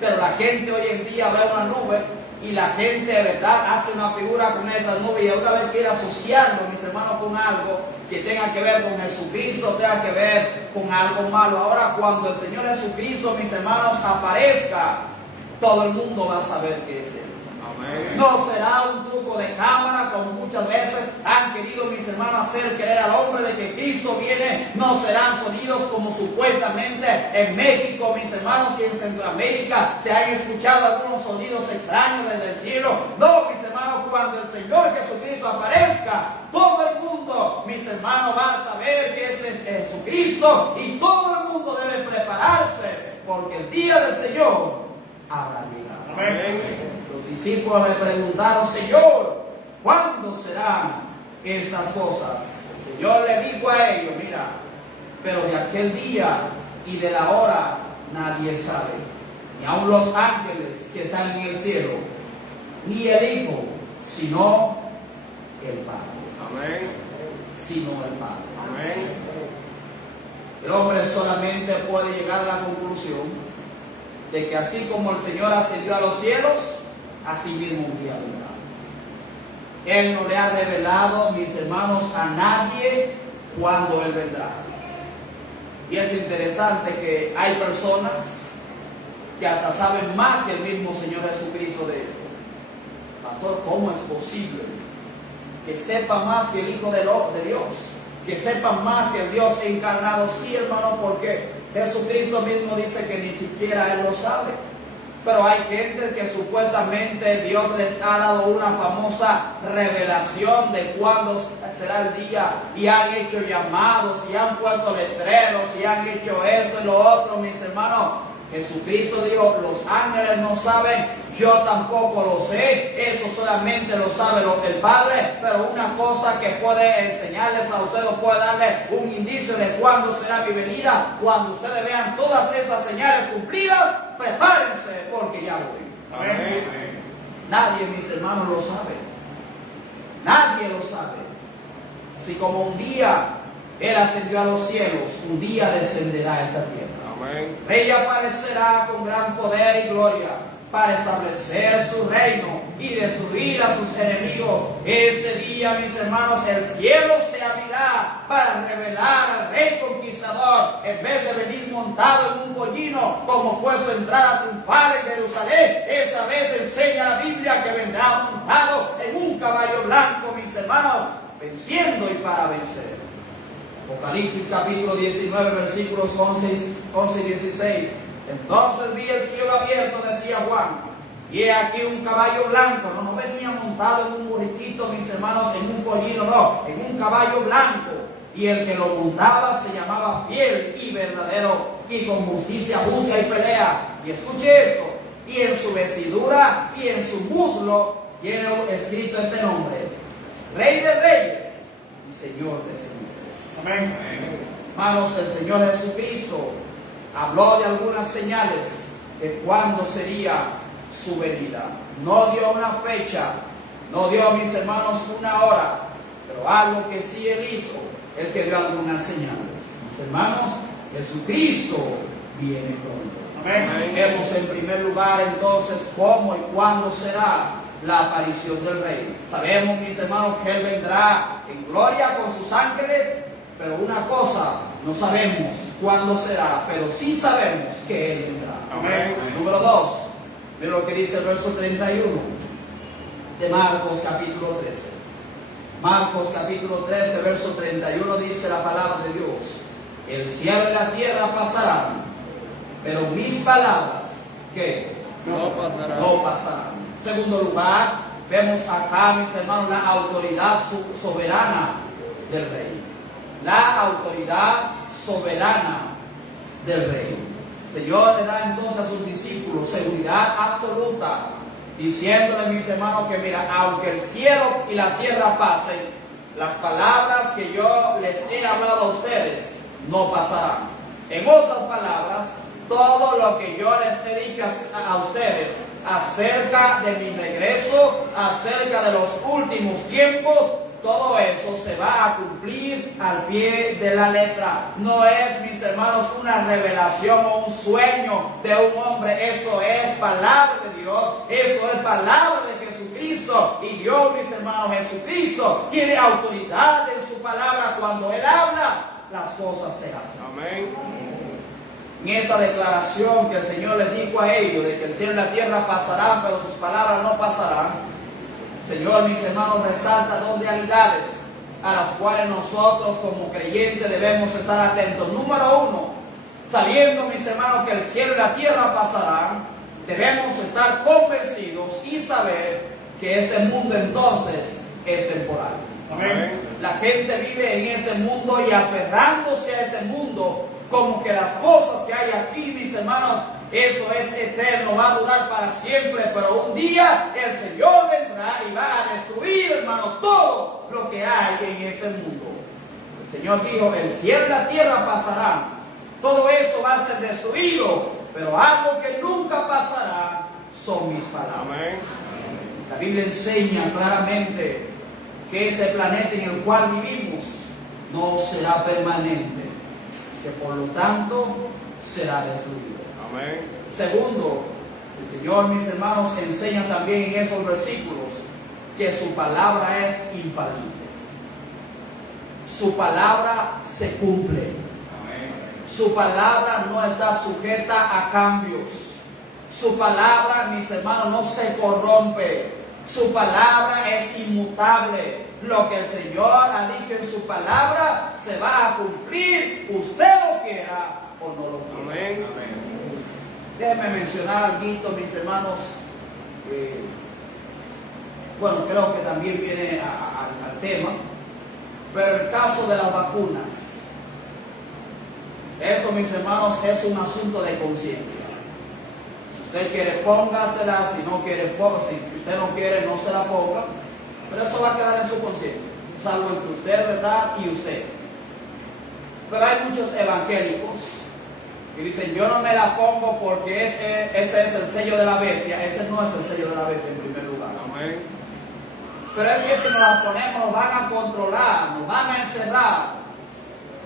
Pero la gente hoy en día ve una nube y la gente, ¿verdad?, hace una figura con esa nube y una vez quiere asociarlo, mis hermanos, con algo que tenga que ver con Jesucristo, tenga que ver con algo malo. Ahora, cuando el Señor Jesucristo, mis hermanos, aparezca, todo el mundo va a saber que es Él. Amén. No será un truco de cámara, como muchas veces han querido, mis hermanos, hacer creer al hombre de que Cristo viene. No serán sonidos como supuestamente en México, mis hermanos, y en Centroamérica se han escuchado algunos sonidos extraños desde el cielo. No, mis hermanos, cuando el Señor Jesucristo aparezca, todo el mundo, mis hermanos, va a saber que ese es Jesucristo y todo el mundo debe prepararse, porque el día del Señor habrá llegado. Amén. Los discípulos le preguntaron, Señor, ¿cuándo serán estas cosas? El Señor le dijo a ellos, mira, pero de aquel día y de la hora nadie sabe, ni aun los ángeles que están en el cielo, ni el Hijo, sino el Padre. Amén. Sino el Padre. Amén. El hombre solamente puede llegar a la conclusión de que así como el Señor ascendió a los cielos, así mismo un día vendrá. Él no le ha revelado, mis hermanos, a nadie cuando Él vendrá. Y es interesante que hay personas que hasta saben más que el mismo Señor Jesucristo de esto. Pastor, ¿cómo es posible que sepa más que el Hijo de Dios? Que sepan más que el Dios encarnado. Sí, hermano, porque Jesucristo mismo dice que ni siquiera Él lo sabe. Pero hay gente que supuestamente Dios les ha dado una famosa revelación de cuándo será el día, y han hecho llamados, y han puesto letreros, y han hecho esto y lo otro, mis hermanos. Jesucristo dijo, los ángeles no saben, yo tampoco lo sé, eso solamente lo sabe el Padre, pero una cosa que puede enseñarles a ustedes, o puede darles un indicio de cuándo será mi venida, cuando ustedes vean todas esas señales cumplidas, prepárense porque ya voy. Amén. Nadie, mis hermanos, lo sabe. Nadie lo sabe. Así como un día Él ascendió a los cielos, un día descenderá a esta tierra. Amén. Ella aparecerá con gran poder y gloria para establecer su reino y destruir a sus enemigos. Ese día, mis hermanos, el cielo se abrirá para revelar al rey conquistador. En vez de venir montado en un pollino, como fue su entrada triunfal en Jerusalén, esta vez enseña la Biblia que vendrá montado en un caballo blanco, mis hermanos, venciendo y para vencer. Apocalipsis capítulo 19, versículos 11 y 16. Entonces vi el cielo abierto, decía Juan, y he aquí un caballo blanco. No venía montado en un burriquito, mis hermanos, en un pollino, no, en un caballo blanco. Y el que lo montaba se llamaba Fiel y Verdadero, y con justicia juzga y pelea. Y escuche esto, y en su vestidura y en su muslo tiene escrito este nombre: Rey de Reyes y Señor de Señores. Amén. Hermanos, el Señor Jesucristo habló de algunas señales de cuándo sería su venida. No dio una fecha, no dio, mis hermanos, una hora, pero algo que sí Él hizo es que dio algunas señales. Mis hermanos, Jesucristo viene pronto. Amén. Vemos en primer lugar entonces cómo y cuándo será la aparición del Rey. Sabemos, mis hermanos, que Él vendrá en gloria con sus ángeles. Pero una cosa, no sabemos cuándo será, pero sí sabemos que Él vendrá. Amén. Número 2, ve lo que dice el verso 31 de Marcos capítulo 13. Marcos capítulo 13, verso 31 dice la palabra de Dios: el cielo y la tierra pasarán, pero mis palabras, ¿qué? No pasarán. No pasarán. En segundo lugar, vemos acá, mis hermanos, la autoridad soberana del Rey. La autoridad soberana del Rey. El Señor le da entonces a sus discípulos seguridad absoluta, diciéndole, mis hermanos, que mira, aunque el cielo y la tierra pasen, las palabras que yo les he hablado a ustedes no pasarán. En otras palabras, todo lo que yo les he dicho a ustedes acerca de mi regreso, acerca de los últimos tiempos, todo eso se va a cumplir al pie de la letra. No es, mis hermanos, una revelación o un sueño de un hombre. Esto es palabra de Dios. Esto es palabra de Jesucristo. Y Dios, mis hermanos, Jesucristo tiene autoridad en su palabra. Cuando Él habla, las cosas se hacen. Amén. En esta declaración que el Señor les dijo a ellos, de que el cielo y la tierra pasarán, pero sus palabras no pasarán, Señor, mis hermanos, resalta dos realidades a las cuales nosotros como creyentes debemos estar atentos. Número uno, sabiendo, mis hermanos, que el cielo y la tierra pasarán, debemos estar convencidos y saber que este mundo entonces es temporal. Amén. La gente vive en este mundo y aferrándose a este mundo como que las cosas que hay aquí, mis hermanos, esto es eterno, va a durar para siempre, pero un día el Señor vendrá y va a destruir, hermano, todo lo que hay en este mundo. El Señor dijo, el cielo y la tierra pasarán, todo eso va a ser destruido, pero algo que nunca pasará son mis palabras. Amén. La Biblia enseña claramente que este planeta en el cual vivimos no será permanente, que por lo tanto será destruido. Amén. Segundo, el Señor, mis hermanos, enseña también en esos versículos que su palabra es infalible. Su palabra se cumple. Su palabra no está sujeta a cambios. Su palabra, mis hermanos, no se corrompe. Su palabra es inmutable. Lo que el Señor ha dicho en su palabra se va a cumplir, usted lo quiera o no lo quiera. Amén. Déjenme mencionar algo, mis hermanos. Bueno, creo que también viene al tema, pero el caso de las vacunas, esto, mis hermanos, es un asunto de conciencia. Si usted quiere, póngasela; si no quiere, si usted no quiere, no se la ponga, pero eso va a quedar en su conciencia, salvo entre usted, ¿verdad?, y usted. Pero hay muchos evangélicos que dicen: yo no me la pongo porque ese es el sello de la bestia. Ese no es el sello de la bestia en primer lugar. Amén. Pero es que si nos la ponemos, nos van a controlar, nos van a encerrar.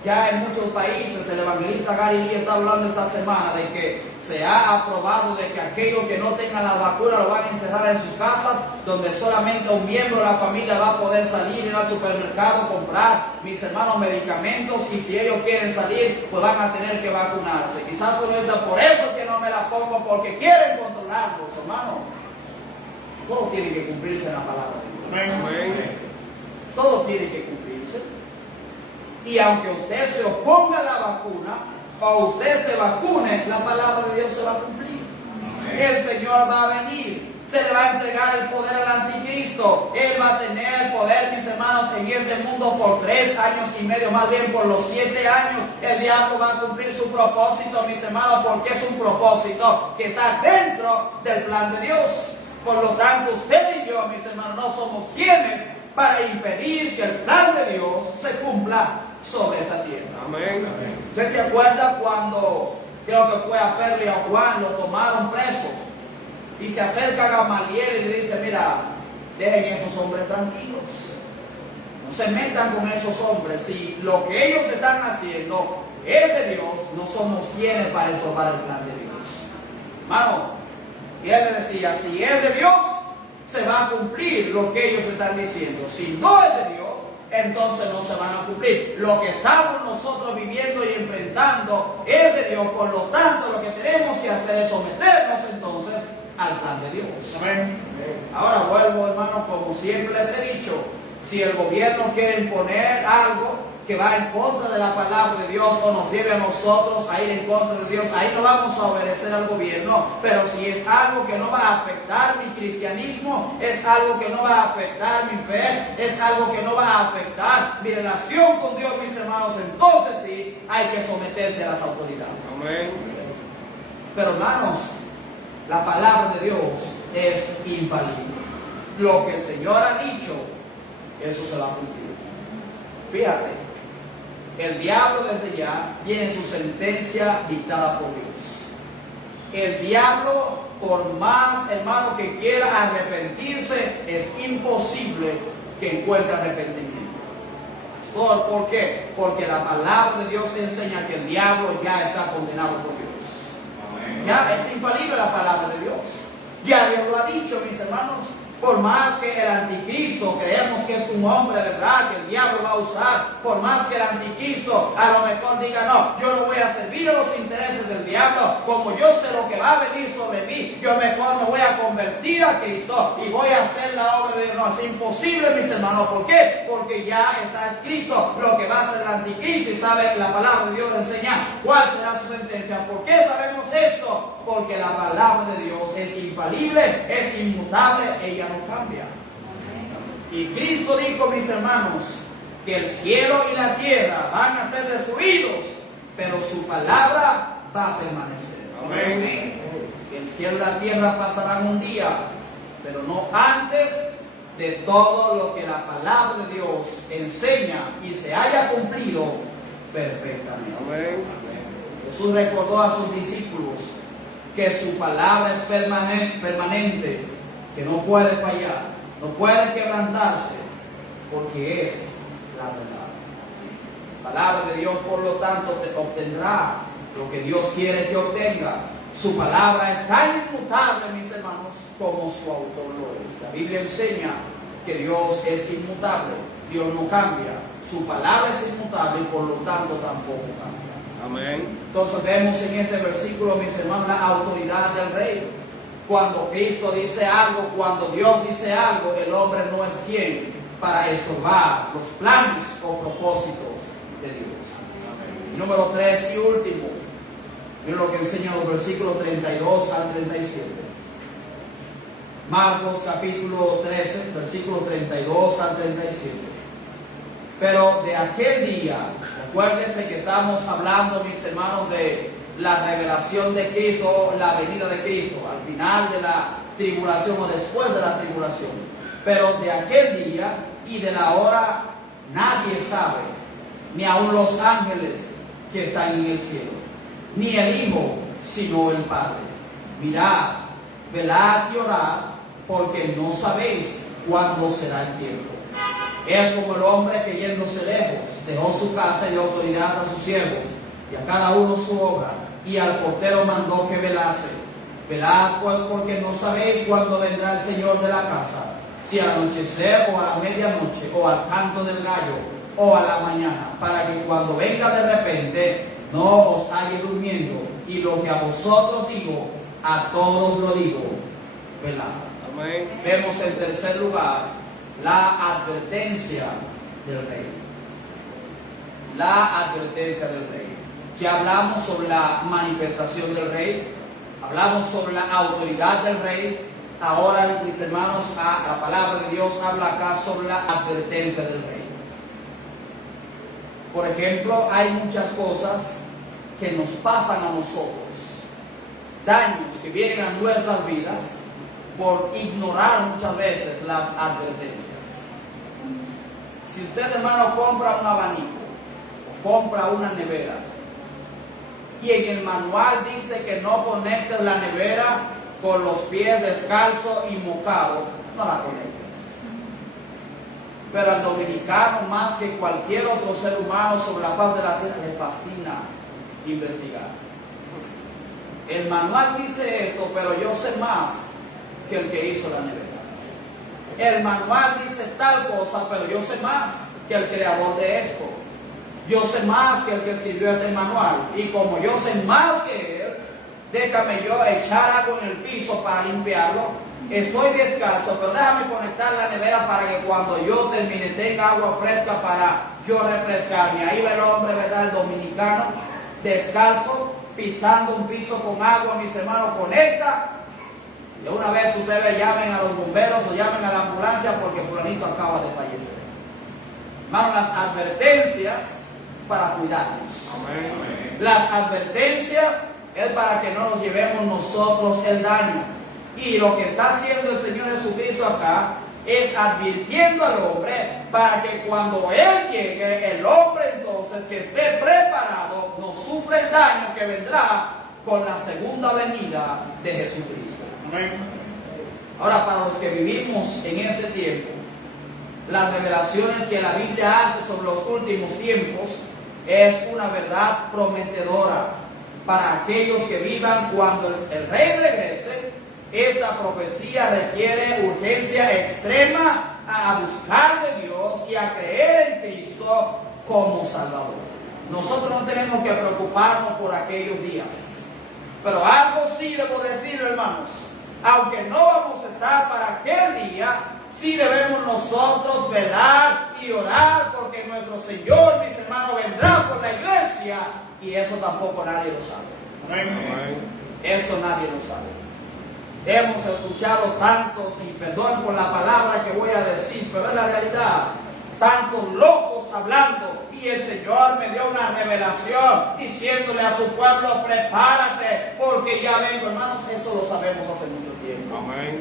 Ya en muchos países, el evangelista Gary Lee está hablando esta semana de que se ha aprobado de que aquellos que no tengan la vacuna lo van a encerrar en sus casas, donde solamente un miembro de la familia va a poder salir, ir al supermercado, comprar, mis hermanos, medicamentos, y si ellos quieren salir, pues van a tener que vacunarse. Quizás uno dice: por eso que no me la pongo, porque quieren controlarlos, hermano. Todo tiene que cumplirse en la palabra de Dios. Amén. Todo tiene que cumplirse. Y aunque usted se oponga a la vacuna o usted se vacune, la palabra de Dios se va a cumplir. El Señor va a venir. Se le va a entregar el poder al anticristo. Él va a tener el poder, mis hermanos, en este mundo por 3 años y medio, más bien por los 7 años. El diablo va a cumplir su propósito, mis hermanos, porque es un propósito que está dentro del plan de Dios. Por lo tanto, usted y yo, mis hermanos, no somos quienes para impedir que el plan de Dios se cumpla sobre esta tierra. Amén. ¿Usted se acuerda cuando, creo que fue a Pedro y a Juan, lo tomaron presos? Y se acerca a Gamaliel y le dice: mira, dejen esos hombres tranquilos. No se metan con esos hombres. Si lo que ellos están haciendo es de Dios, no somos quienes para estorbar el plan de Dios. Hermano, y él le decía: si es de Dios, se va a cumplir lo que ellos están diciendo. Si no es de Dios, entonces no se van a cumplir. Lo que estamos nosotros viviendo y enfrentando es de Dios. Por lo tanto, lo que tenemos que hacer es someternos entonces al plan de Dios. Amén. Ahora vuelvo, hermano, como siempre les he dicho: si el gobierno quiere imponer algo que va en contra de la palabra de Dios o nos lleve a nosotros a ir en contra de Dios, ahí no vamos a obedecer al gobierno. Pero si es algo que no va a afectar mi cristianismo, es algo que no va a afectar mi fe, es algo que no va a afectar mi relación con Dios, mis hermanos, entonces sí hay que someterse a las autoridades. Amén. Pero, hermanos, la palabra de Dios es infalible. Lo que el Señor ha dicho, eso se va a cumplir. Fíjate, el diablo desde ya tiene su sentencia dictada por Dios. El diablo, por más, hermano, que quiera arrepentirse, es imposible que encuentre arrepentimiento. ¿Por qué? Porque la palabra de Dios enseña que el diablo ya está condenado por Dios. Ya es infalible la palabra de Dios. Ya Dios lo ha dicho, mis hermanos. Por más que el anticristo, creemos que es un hombre, ¿verdad?, que el diablo va a usar, por más que el anticristo a lo mejor diga: no, yo no voy a servir a los intereses del diablo, como yo sé lo que va a venir sobre mí, yo mejor me voy a convertir a Cristo y voy a hacer la obra de Dios. No, es imposible, mis hermanos. ¿Por qué? Porque ya está escrito lo que va a hacer el anticristo, y sabe, la palabra de Dios enseña cuál será su sentencia. ¿Por qué sabemos esto? Porque la palabra de Dios es infalible, es inmutable, ella no cambia. Y Cristo dijo, mis hermanos, que el cielo y la tierra van a ser destruidos, pero su palabra va a permanecer. Amén. El cielo y la tierra pasarán un día, pero no antes de todo lo que la palabra de Dios enseña y se haya cumplido perfectamente. Amén. Jesús recordó a sus discípulos que su palabra es permanente, que no puede fallar, no puede quebrantarse, porque es la verdad. La palabra de Dios, por lo tanto, te obtendrá lo que Dios quiere que obtenga. Su palabra es tan inmutable, mis hermanos, como su autor lo es. La Biblia enseña que Dios es inmutable. Dios no cambia. Su palabra es inmutable y por lo tanto tampoco cambia. Amén. Entonces vemos en este versículo, mis hermanos, la autoridad del rey. Cuando Cristo dice algo, cuando Dios dice algo, el hombre no es quien para estorbar los planes o propósitos de Dios. Y número 3 y último, miren lo que enseña los versículos 32 al 37. Marcos capítulo 13, versículos 32 al 37. Pero de aquel día, recuérdense que estamos hablando, mis hermanos, de la revelación de Cristo, la venida de Cristo, al final de la tribulación o después de la tribulación. Pero de aquel día y de la hora nadie sabe, ni aun los ángeles que están en el cielo, ni el Hijo, sino el Padre. Mirad, velad y orad, porque no sabéis cuándo será el tiempo. Es como el hombre que yéndose lejos, dejó su casa y dio autoridad a sus siervos, y a cada uno su obra, y al portero mandó que velase. Velad pues, porque no sabéis cuándo vendrá el Señor de la casa, si al anochecer o a la medianoche, o al canto del gallo, o a la mañana, para que cuando venga de repente no os halle durmiendo. Y lo que a vosotros digo, a todos lo digo, velad. Amén. Vemos en tercer lugar la advertencia del rey. La advertencia del rey. Ya hablamos sobre la manifestación del rey, hablamos sobre la autoridad del rey. Ahora, mis hermanos, la palabra de Dios habla acá sobre la advertencia del rey. Por ejemplo, hay muchas cosas que nos pasan a nosotros, daños que vienen a nuestras vidas por ignorar muchas veces las advertencias. Si usted, hermano, compra un abanico o compra una nevera y en el manual dice que no conectes la nevera con los pies descalzos y mojados, no la conectes. Pero al dominicano, más que cualquier otro ser humano sobre la faz de la tierra, le fascina investigar. El manual dice esto, pero yo sé más que el que hizo la nevera. El manual dice tal cosa, pero yo sé más que el creador de esto. Yo sé más que el que escribió este manual. Y como yo sé más que él, déjame yo echar algo en el piso para limpiarlo. Estoy descalzo, pero déjame conectar la nevera para que cuando yo termine tenga agua fresca para yo refrescarme. Ahí va el hombre, ¿verdad? El dominicano, descalzo, pisando un piso con agua, mis hermanos, conecta. Y una vez ustedes llamen a los bomberos o llamen a la ambulancia porque fulanito acaba de fallecer. Hermanos, las advertencias para cuidarnos. Amén. Las advertencias es para que no nos llevemos nosotros el daño. Y lo que está haciendo el Señor Jesucristo acá es advirtiendo al hombre para que cuando Él llegue, el hombre entonces que esté preparado no sufra el daño que vendrá con la segunda venida de Jesucristo. Amén. Ahora, para los que vivimos en ese tiempo, las revelaciones que la Biblia hace sobre los últimos tiempos es una verdad prometedora para aquellos que vivan cuando el Rey regrese. Esta profecía requiere urgencia extrema a buscar de Dios y a creer en Cristo como Salvador. Nosotros no tenemos que preocuparnos por aquellos días, pero algo sí debo decir, hermanos. Aunque no vamos a estar para aquel día, sí debemos nosotros velar y orar, porque nuestro Señor, mis hermanos, vendrá por la iglesia, y eso tampoco nadie lo sabe. Amén. Eso nadie lo sabe. Hemos escuchado tantos, y perdón por la palabra que voy a decir, pero es la realidad, tantos locos hablando, y el Señor me dio una revelación diciéndole a su pueblo: prepárate porque ya vengo. Hermanos, eso lo sabemos hace mucho tiempo. Amén.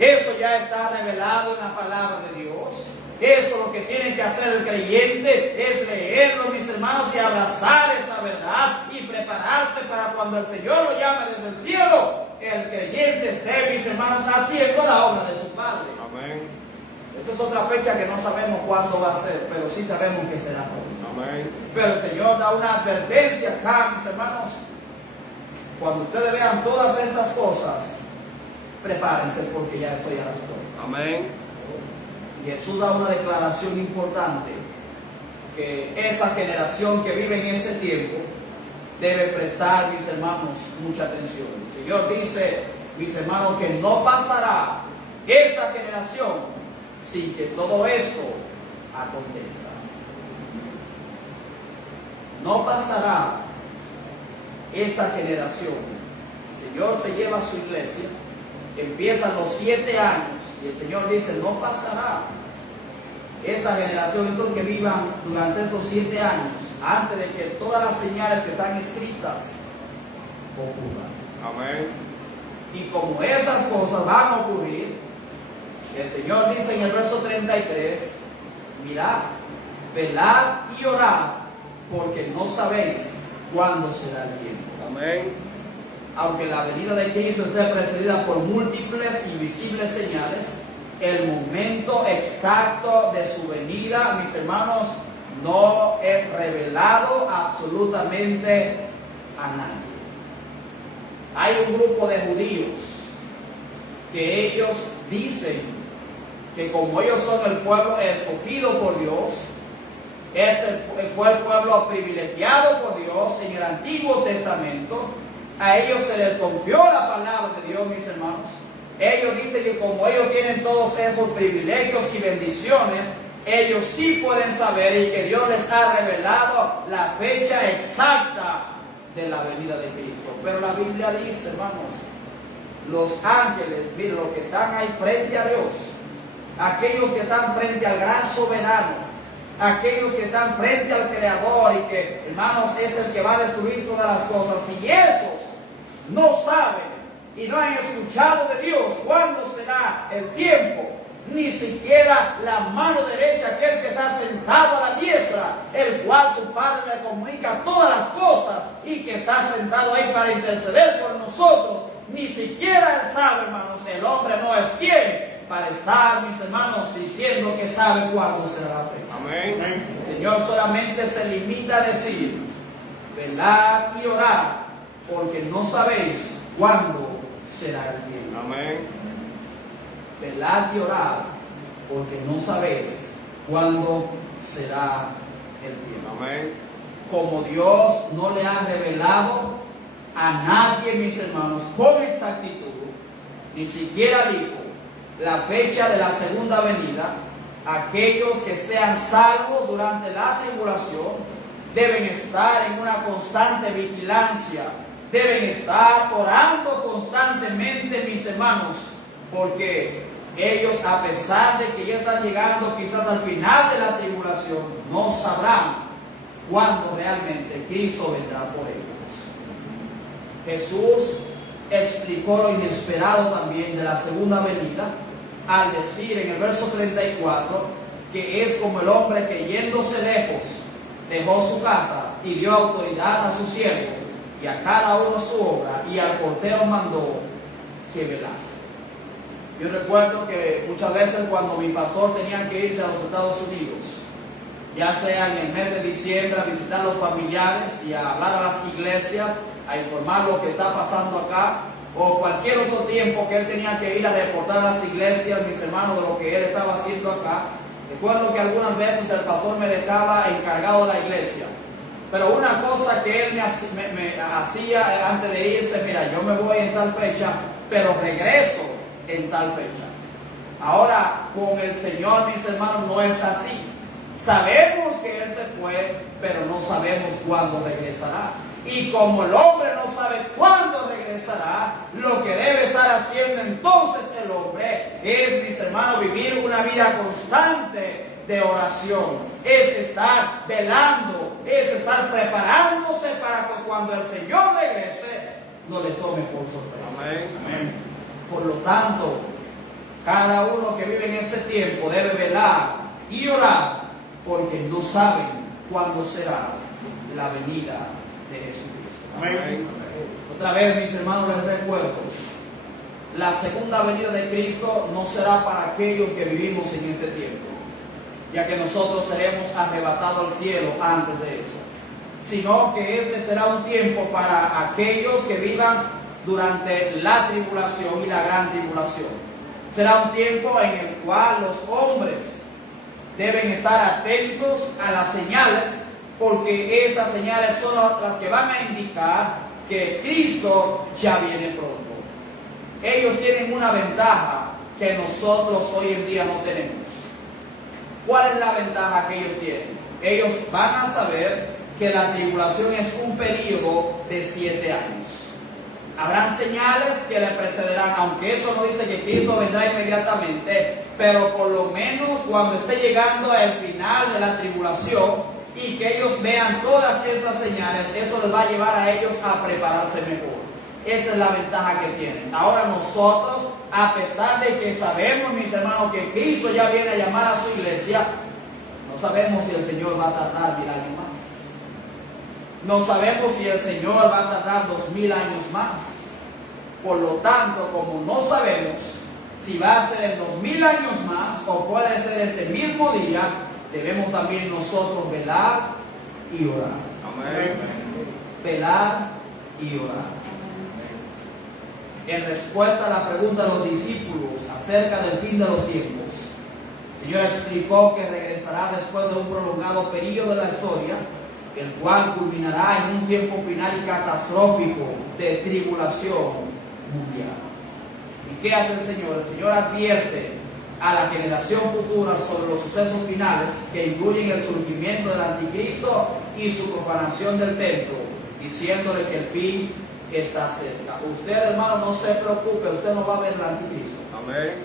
Eso ya está revelado en la palabra de Dios. Eso lo que tiene que hacer el creyente es leerlo, mis hermanos, y abrazar esta verdad y prepararse para cuando el Señor lo llame desde el cielo, el creyente esté, mis hermanos, haciendo la obra de su Padre. Amén. Esa es otra fecha que no sabemos cuándo va a ser, pero sí sabemos que será pronto. Amén. Pero el Señor da una advertencia acá, mis hermanos. Cuando ustedes vean todas estas cosas, prepárense porque ya estoy a las puertas. Amén. Jesús da una declaración importante, que esa generación que vive en ese tiempo debe prestar, mis hermanos, mucha atención. El Señor dice, mis hermanos, que no pasará esta generación sin que todo esto acontezca. No pasará esa generación. El Señor se lleva a su iglesia, empiezan los 7 años y el Señor dice, no pasará esa generación, estos que vivan durante estos 7 años, antes de que todas las señales que están escritas ocurran. Amén. Y como esas cosas van a ocurrir, el Señor dice en el verso 33, mirad, velad y orad, porque no sabéis cuándo será el tiempo. Amén. Aunque la venida de Cristo esté precedida por múltiples y visibles señales, el momento exacto de su venida, mis hermanos, no es revelado absolutamente a nadie. Hay un grupo de judíos que ellos dicen que como ellos son el pueblo escogido por Dios, fue el pueblo privilegiado por Dios en el Antiguo Testamento, a ellos se les confió la palabra de Dios, mis hermanos. Ellos dicen que como ellos tienen todos esos privilegios y bendiciones, ellos sí pueden saber y que Dios les ha revelado la fecha exacta de la venida de Cristo. Pero la Biblia dice, hermanos, los ángeles, miren, los que están ahí frente a Dios, aquellos que están frente al gran soberano, aquellos que están frente al Creador y que, hermanos, es el que va a destruir todas las cosas, si esos no saben y no han escuchado de Dios cuándo será el tiempo, ni siquiera la mano derecha, aquel que está sentado a la diestra, el cual su Padre le comunica todas las cosas y que está sentado ahí para interceder por nosotros, ni siquiera él sabe, hermanos. El hombre no es quien para estar, mis hermanos, diciendo que sabe cuándo será la fecha. Amén. El Señor solamente se limita a decir, velad y orad, porque no sabéis cuándo será el tiempo. Amén. Velad y orad, porque no sabéis cuándo será el tiempo. Amén. Como Dios no le ha revelado a nadie, mis hermanos, con exactitud, ni siquiera dijo la fecha de la segunda venida, aquellos que sean salvos durante la tribulación deben estar en una constante vigilancia, deben estar orando constantemente, mis hermanos, porque ellos, a pesar de que ya están llegando quizás al final de la tribulación, no sabrán cuándo realmente Cristo vendrá por ellos. Jesús explicó lo inesperado también de la segunda venida al decir en el verso 34 que es como el hombre que yéndose lejos dejó su casa y dio autoridad a sus siervos y a cada uno su obra, y al portero mandó que velase. Yo recuerdo que muchas veces cuando mi pastor tenía que irse a los Estados Unidos, ya sea en el mes de diciembre, a visitar a los familiares y a hablar a las iglesias, a informar lo que está pasando acá, o cualquier otro tiempo que él tenía que ir a reportar a las iglesias, mis hermanos, de lo que él estaba haciendo acá. Recuerdo que algunas veces el pastor me dejaba encargado de la iglesia, pero una cosa que él me hacía antes de irse, mira, yo me voy en tal fecha, pero regreso en tal fecha. Ahora, con el Señor, mis hermanos, no es así. Sabemos que Él se fue, pero no sabemos cuándo regresará. Y como el hombre no sabe cuándo regresará, lo que debe estar haciendo entonces el hombre es, mis hermanos, vivir una vida constante de oración. Es estar velando, es estar preparándose para que cuando el Señor regrese, no le tome por sorpresa. Amén. Amén. Por lo tanto, cada uno que vive en ese tiempo debe velar y orar, porque no saben cuándo será la venida de Jesucristo. Amén. Otra vez, mis hermanos, les recuerdo, la segunda venida de Cristo no será para aquellos que vivimos en este tiempo, ya que nosotros seremos arrebatados al cielo antes de eso, sino que este será un tiempo para aquellos que vivan durante la tribulación y la gran tribulación. Será un tiempo en el cual los hombres deben estar atentos a las señales, porque estas señales son las que van a indicar que Cristo ya viene pronto. Ellos tienen una ventaja que nosotros hoy en día no tenemos. ¿Cuál es la ventaja que ellos tienen? Ellos van a saber que la tribulación es un periodo de 7 años. Habrán señales que le precederán, aunque eso no dice que Cristo vendrá inmediatamente, pero por lo menos cuando esté llegando al final de la tribulación y que ellos vean todas estas señales, eso les va a llevar a ellos a prepararse mejor. Esa es la ventaja que tienen. Ahora nosotros, a pesar de que sabemos, mis hermanos, que Cristo ya viene a llamar a su iglesia, no sabemos si el Señor va a tardar 1000 años más. No sabemos si el Señor va a tardar 2000 años más. Por lo tanto, como no sabemos si va a ser en 2000 años más o puede ser este mismo día, debemos también nosotros velar y orar. Amén. Velar y orar. En respuesta a la pregunta de los discípulos acerca del fin de los tiempos, el Señor explicó que regresará después de un prolongado periodo de la historia, el cual culminará en un tiempo final y catastrófico de tribulación mundial. ¿Y qué hace el Señor? El Señor advierte a la generación futura sobre los sucesos finales que incluyen el surgimiento del anticristo y su profanación del templo, diciéndole que el fin está cerca. Usted, hermano, no se preocupe, usted no va a ver el anticristo. Amén.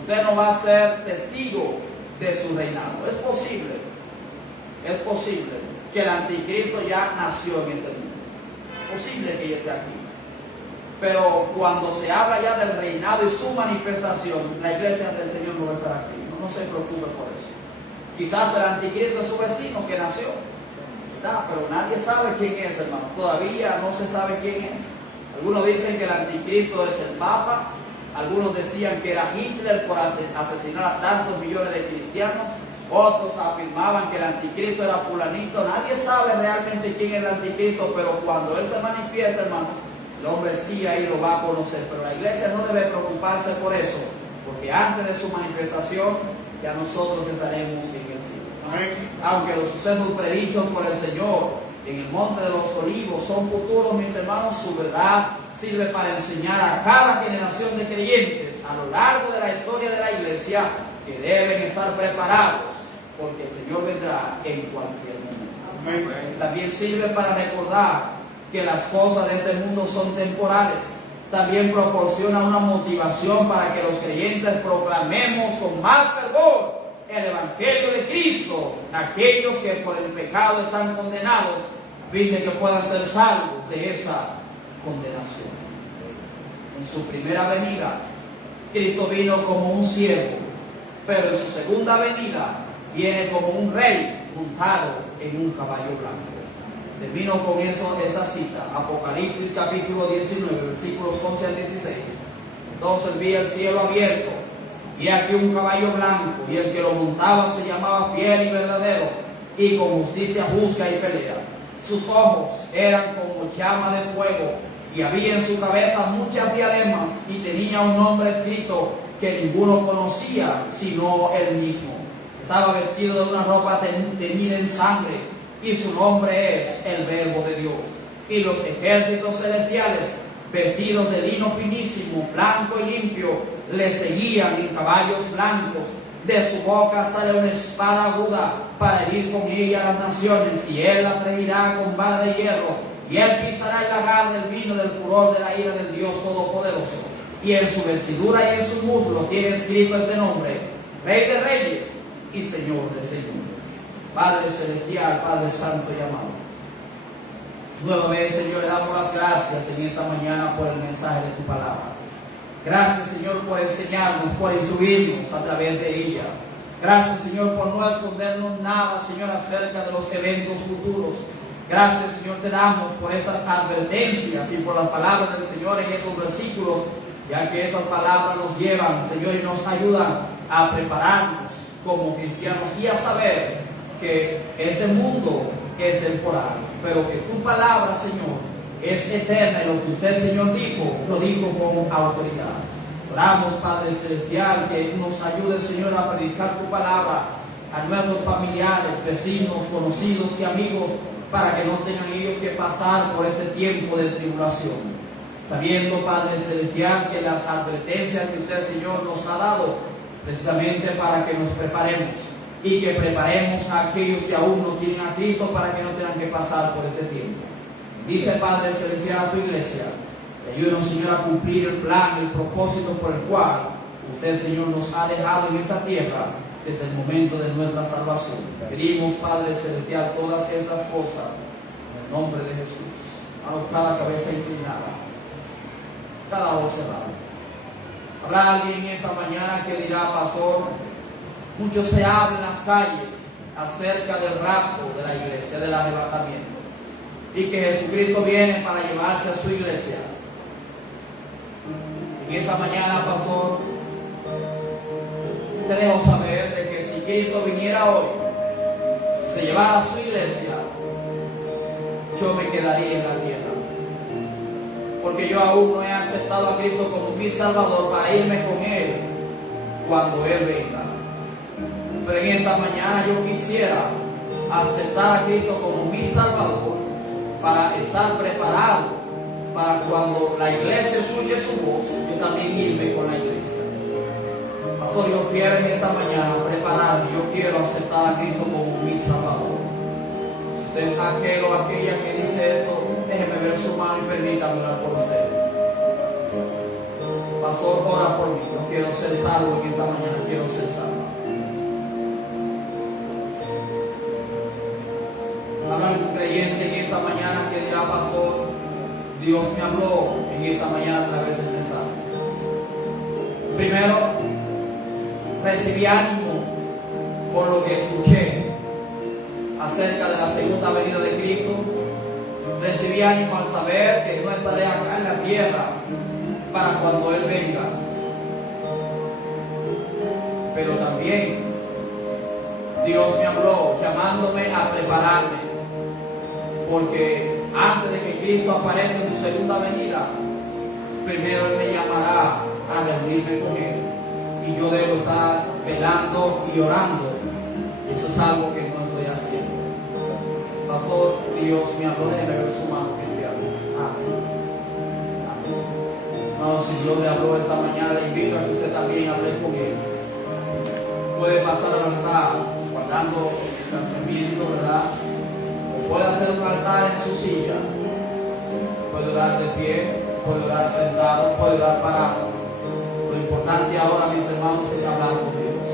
Usted no va a ser testigo de su reinado. Es posible que el anticristo ya nació en este mundo. Es posible que ya esté aquí. Pero cuando se habla ya del reinado y su manifestación, la iglesia del Señor no va a estar aquí. No se preocupe por eso. Quizás el anticristo es su vecino que nació, ¿verdad? Pero nadie sabe quién es, hermano. Todavía no se sabe quién es. Algunos dicen que el anticristo es el Papa. Algunos decían que era Hitler por asesinar a tantos millones de cristianos. Otros afirmaban que el anticristo era fulanito. Nadie sabe realmente quién es el anticristo, pero cuando él se manifiesta, hermanos, el hombre sí ahí lo va a conocer. Pero la iglesia no debe preocuparse por eso, porque antes de su manifestación ya nosotros estaremos en el cielo. Amén. Aunque los sucesos predichos por el Señor en el monte de los olivos son futuros, mis hermanos, su verdad sirve para enseñar a cada generación de creyentes a lo largo de la historia de la iglesia que deben estar preparados, porque el Señor vendrá en cualquier momento. Amén. También sirve para recordar que las cosas de este mundo son temporales. También proporciona una motivación para que los creyentes proclamemos con más fervor el Evangelio de Cristo a aquellos que por el pecado están condenados, a fin de que puedan ser salvos de esa condenación. En su primera venida, Cristo vino como un siervo, pero en su segunda venida viene como un rey montado en un caballo blanco. Termino con eso, esta cita, Apocalipsis capítulo 19, versículos 11 al 16. Entonces vi el cielo abierto, y aquí un caballo blanco, y el que lo montaba se llamaba Fiel y Verdadero, y con justicia juzga y pelea. Sus ojos eran como llama de fuego, y había en su cabeza muchas diademas, y tenía un nombre escrito que ninguno conocía, sino él mismo. Estaba vestido de una ropa teñida en sangre, y su nombre es el Verbo de Dios. Y los ejércitos celestiales, vestidos de lino finísimo, blanco y limpio, le seguían en caballos blancos. De su boca sale una espada aguda para herir con ella a las naciones, y él la freirá con vara de hierro, y él pisará el lagar del vino del furor de la ira del Dios Todopoderoso. Y en su vestidura y en su muslo tiene escrito este nombre: Rey de Reyes y Señor de Señores. Padre Celestial, Padre Santo y amado, nuevamente, Señor, le damos las gracias en esta mañana por el mensaje de tu palabra. Gracias, Señor, por enseñarnos, por instruirnos a través de ella. Gracias, Señor, por no escondernos nada, Señor, acerca de los eventos futuros. Gracias, Señor, te damos por estas advertencias y por las palabras del Señor en esos versículos, ya que esas palabras nos llevan, Señor, y nos ayudan a prepararnos como cristianos y a saber que este mundo es temporal, pero que tu palabra, Señor, es eterna, y lo que usted, Señor, dijo, lo dijo con autoridad. Oramos, Padre Celestial, que tú nos ayudes, Señor, a predicar tu palabra a nuestros familiares, vecinos, conocidos y amigos, para que no tengan ellos que pasar por este tiempo de tribulación. Sabiendo, Padre Celestial, que las advertencias que usted, Señor, nos ha dado, precisamente para que nos preparemos y que preparemos a aquellos que aún no tienen a Cristo para que no tengan que pasar por este tiempo. Dice, Padre Celestial, a tu iglesia, ayúdanos, Señor, a cumplir el plan, el propósito por el cual usted, Señor, nos ha dejado en esta tierra desde el momento de nuestra salvación. Pedimos, Padre Celestial, todas esas cosas en el nombre de Jesús. A cada cabeza inclinada, cada voz cerrada. Habrá alguien en esta mañana que dirá: pastor, mucho se habla en las calles acerca del rapto de la iglesia, del arrebatamiento, y que Jesucristo viene para llevarse a su iglesia. En esta mañana, pastor, te dejo saber de que si Cristo viniera hoy, se llevara a su iglesia, yo me quedaría en la tierra. Porque yo aún no he aceptado a Cristo como mi Salvador para irme con Él cuando Él venga. Pero en esta mañana yo quisiera aceptar a Cristo como mi Salvador para estar preparado para cuando la iglesia escuche su voz, yo también irme con la iglesia. Pastor, yo quiero en esta mañana prepararme, yo quiero aceptar a Cristo como mi Salvador. Si usted es aquel o aquella que dice esto, déjeme ver su mano y permítame orar por usted. Pastor, ora por mí, yo quiero ser salvo en esta mañana, quiero ser salvo. Habrá algún creyente en esta mañana que dirá: pastor, Dios me habló en esta mañana a través del mensaje. Primero, recibí ánimo por lo que escuché acerca de la segunda venida de Cristo. Recibí ánimo al saber que no estaré acá en la tierra para cuando Él venga. Pero también Dios me habló llamándome a prepararme, porque antes de que Cristo aparezca en su segunda venida, primero Él me llamará a reunirme con Él, y yo debo estar velando y orando. Eso es algo que no estoy haciendo. Pastor, Dios me habló, de ver su mano cristiana. Amén. Amén. No, si Dios le habló esta mañana, le invito a que usted también hable con Él. Puede pasar al altar guardando el distanciamiento, ¿verdad? Puede hacer un altar en su silla, puede orar de pie, puede orar sentado, puede orar parado. Lo importante ahora, mis hermanos, es hablar con Dios.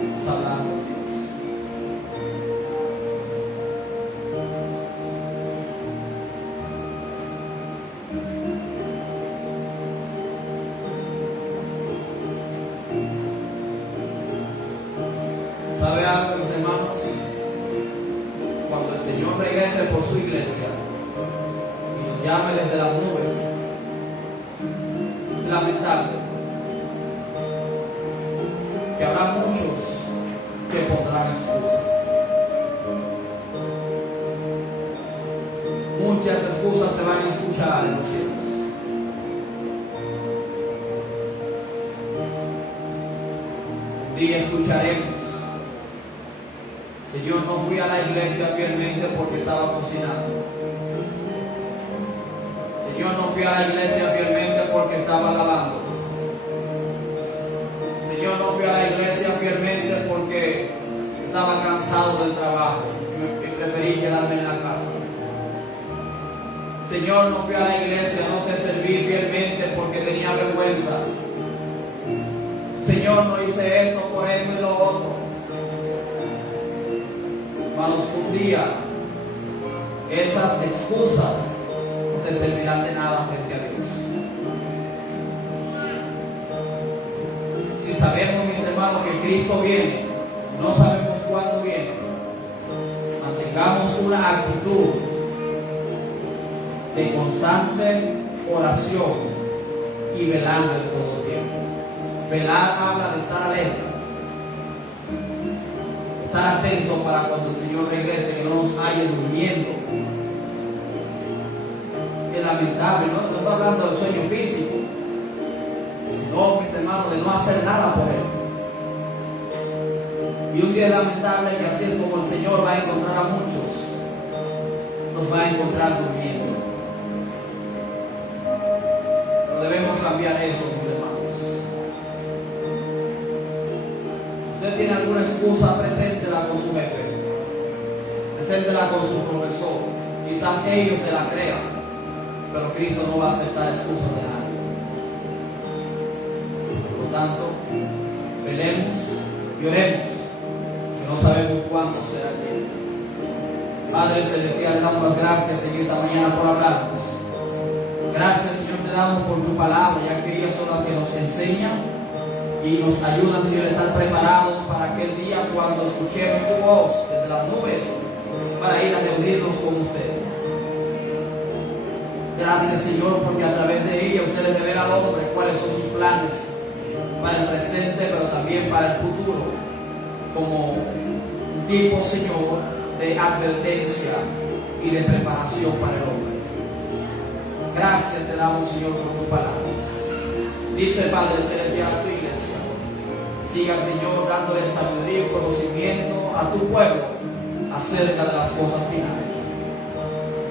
Es hablar con Dios. ¿Sabe algo, mis hermanos? Cuando el Señor regrese por su iglesia y nos llame desde las nubes, es lamentable que habrá muchos que pondrán excusas. Muchas excusas se van a escuchar en los cielos. Un día escucharemos: Señor, no fui a la iglesia fielmente porque estaba cocinando. Señor, no fui a la iglesia fielmente porque estaba lavando. Señor, no fui a la iglesia fielmente porque estaba cansado del trabajo y preferí quedarme en la casa. Señor, no fui a la iglesia, no te serví fielmente porque tenía vergüenza. Señor, no hice esto por eso y lo otro. Hermanos, un día esas excusas no te servirán de nada frente a Dios. Si sabemos, mis hermanos, que Cristo viene, no sabemos cuándo viene, mantengamos una actitud de constante oración y velando en todo tiempo. Velar habla de estar alerta, estar atento para cuando el Señor regrese, que no nos haya durmiendo. Es lamentable, ¿no? No está hablando del sueño físico, sino, mis hermanos, de no hacer nada por Él. Y un día es lamentable que así es como el Señor va a encontrar a muchos, nos va a encontrar durmiendo. No debemos cambiar eso, mis hermanos. Usted tiene alguna excusa, preséntela con su jefe, preséntela con su profesor. Quizás ellos te la crean, pero Cristo no va a aceptar excusas de nadie. Por lo tanto, velemos y oremos, que no sabemos cuándo será el día. Padre Celestial, te damos las gracias en esta mañana por hablarnos. Gracias, Señor, te damos por tu palabra, ya que ellas son las que nos enseñan y nos ayudan, Señor, a estar preparados para aquel día cuando escuchemos tu voz desde las nubes para ir a reunirnos con usted. Gracias, Señor, porque a través de ella usted le revela al hombre cuáles son sus planes para el presente, pero también para el futuro, como un tipo, Señor, de advertencia y de preparación para el hombre. Gracias te damos, Señor, por tu palabra. Dice, Padre Celestial, a tu iglesia, siga, Señor, dándole sabiduría y conocimiento a tu pueblo acerca de las cosas finales.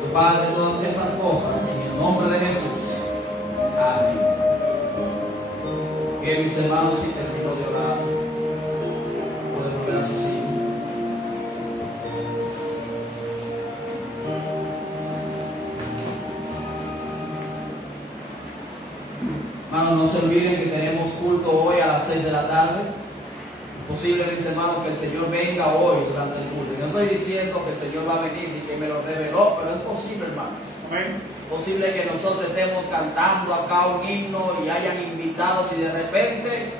Tu Padre, todas estas cosas, en el nombre de Jesús. Amén. Que mis hermanos, si termino de orar, pueden volver a su sitio. Hermanos, no se olviden que tenemos culto hoy a las 6 de la tarde. Es posible, mis hermanos, que el Señor venga hoy durante el culto. No estoy diciendo que el Señor va a venir y que me lo reveló, pero es posible, hermanos. Amén. Es posible que nosotros estemos cantando acá un himno y hayan invitados y de repente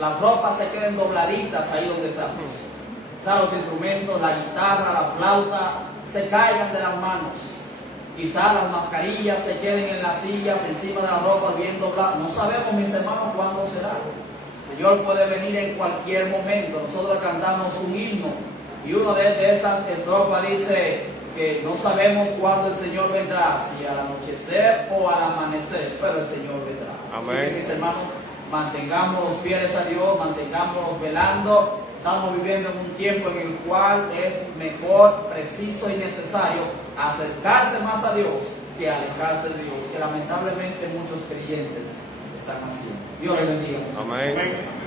las ropas se queden dobladitas ahí donde estamos. Quizá los instrumentos, la guitarra, la flauta, se caigan de las manos. Quizá las mascarillas se queden en las sillas, encima de la ropa bien doblada. No sabemos, mis hermanos, cuándo será. El Señor puede venir en cualquier momento. Nosotros cantamos un himno y uno de esas estrofas dice que no sabemos cuándo el Señor vendrá, si al anochecer o al amanecer, pero el Señor vendrá. Amén. Así que, mis hermanos, mantengámonos fieles a Dios, mantengámonos velando. Estamos viviendo en un tiempo en el cual es mejor, preciso y necesario acercarse más a Dios que alejarse de Dios, que lamentablemente muchos creyentes están haciendo. Dios les bendiga. Amén.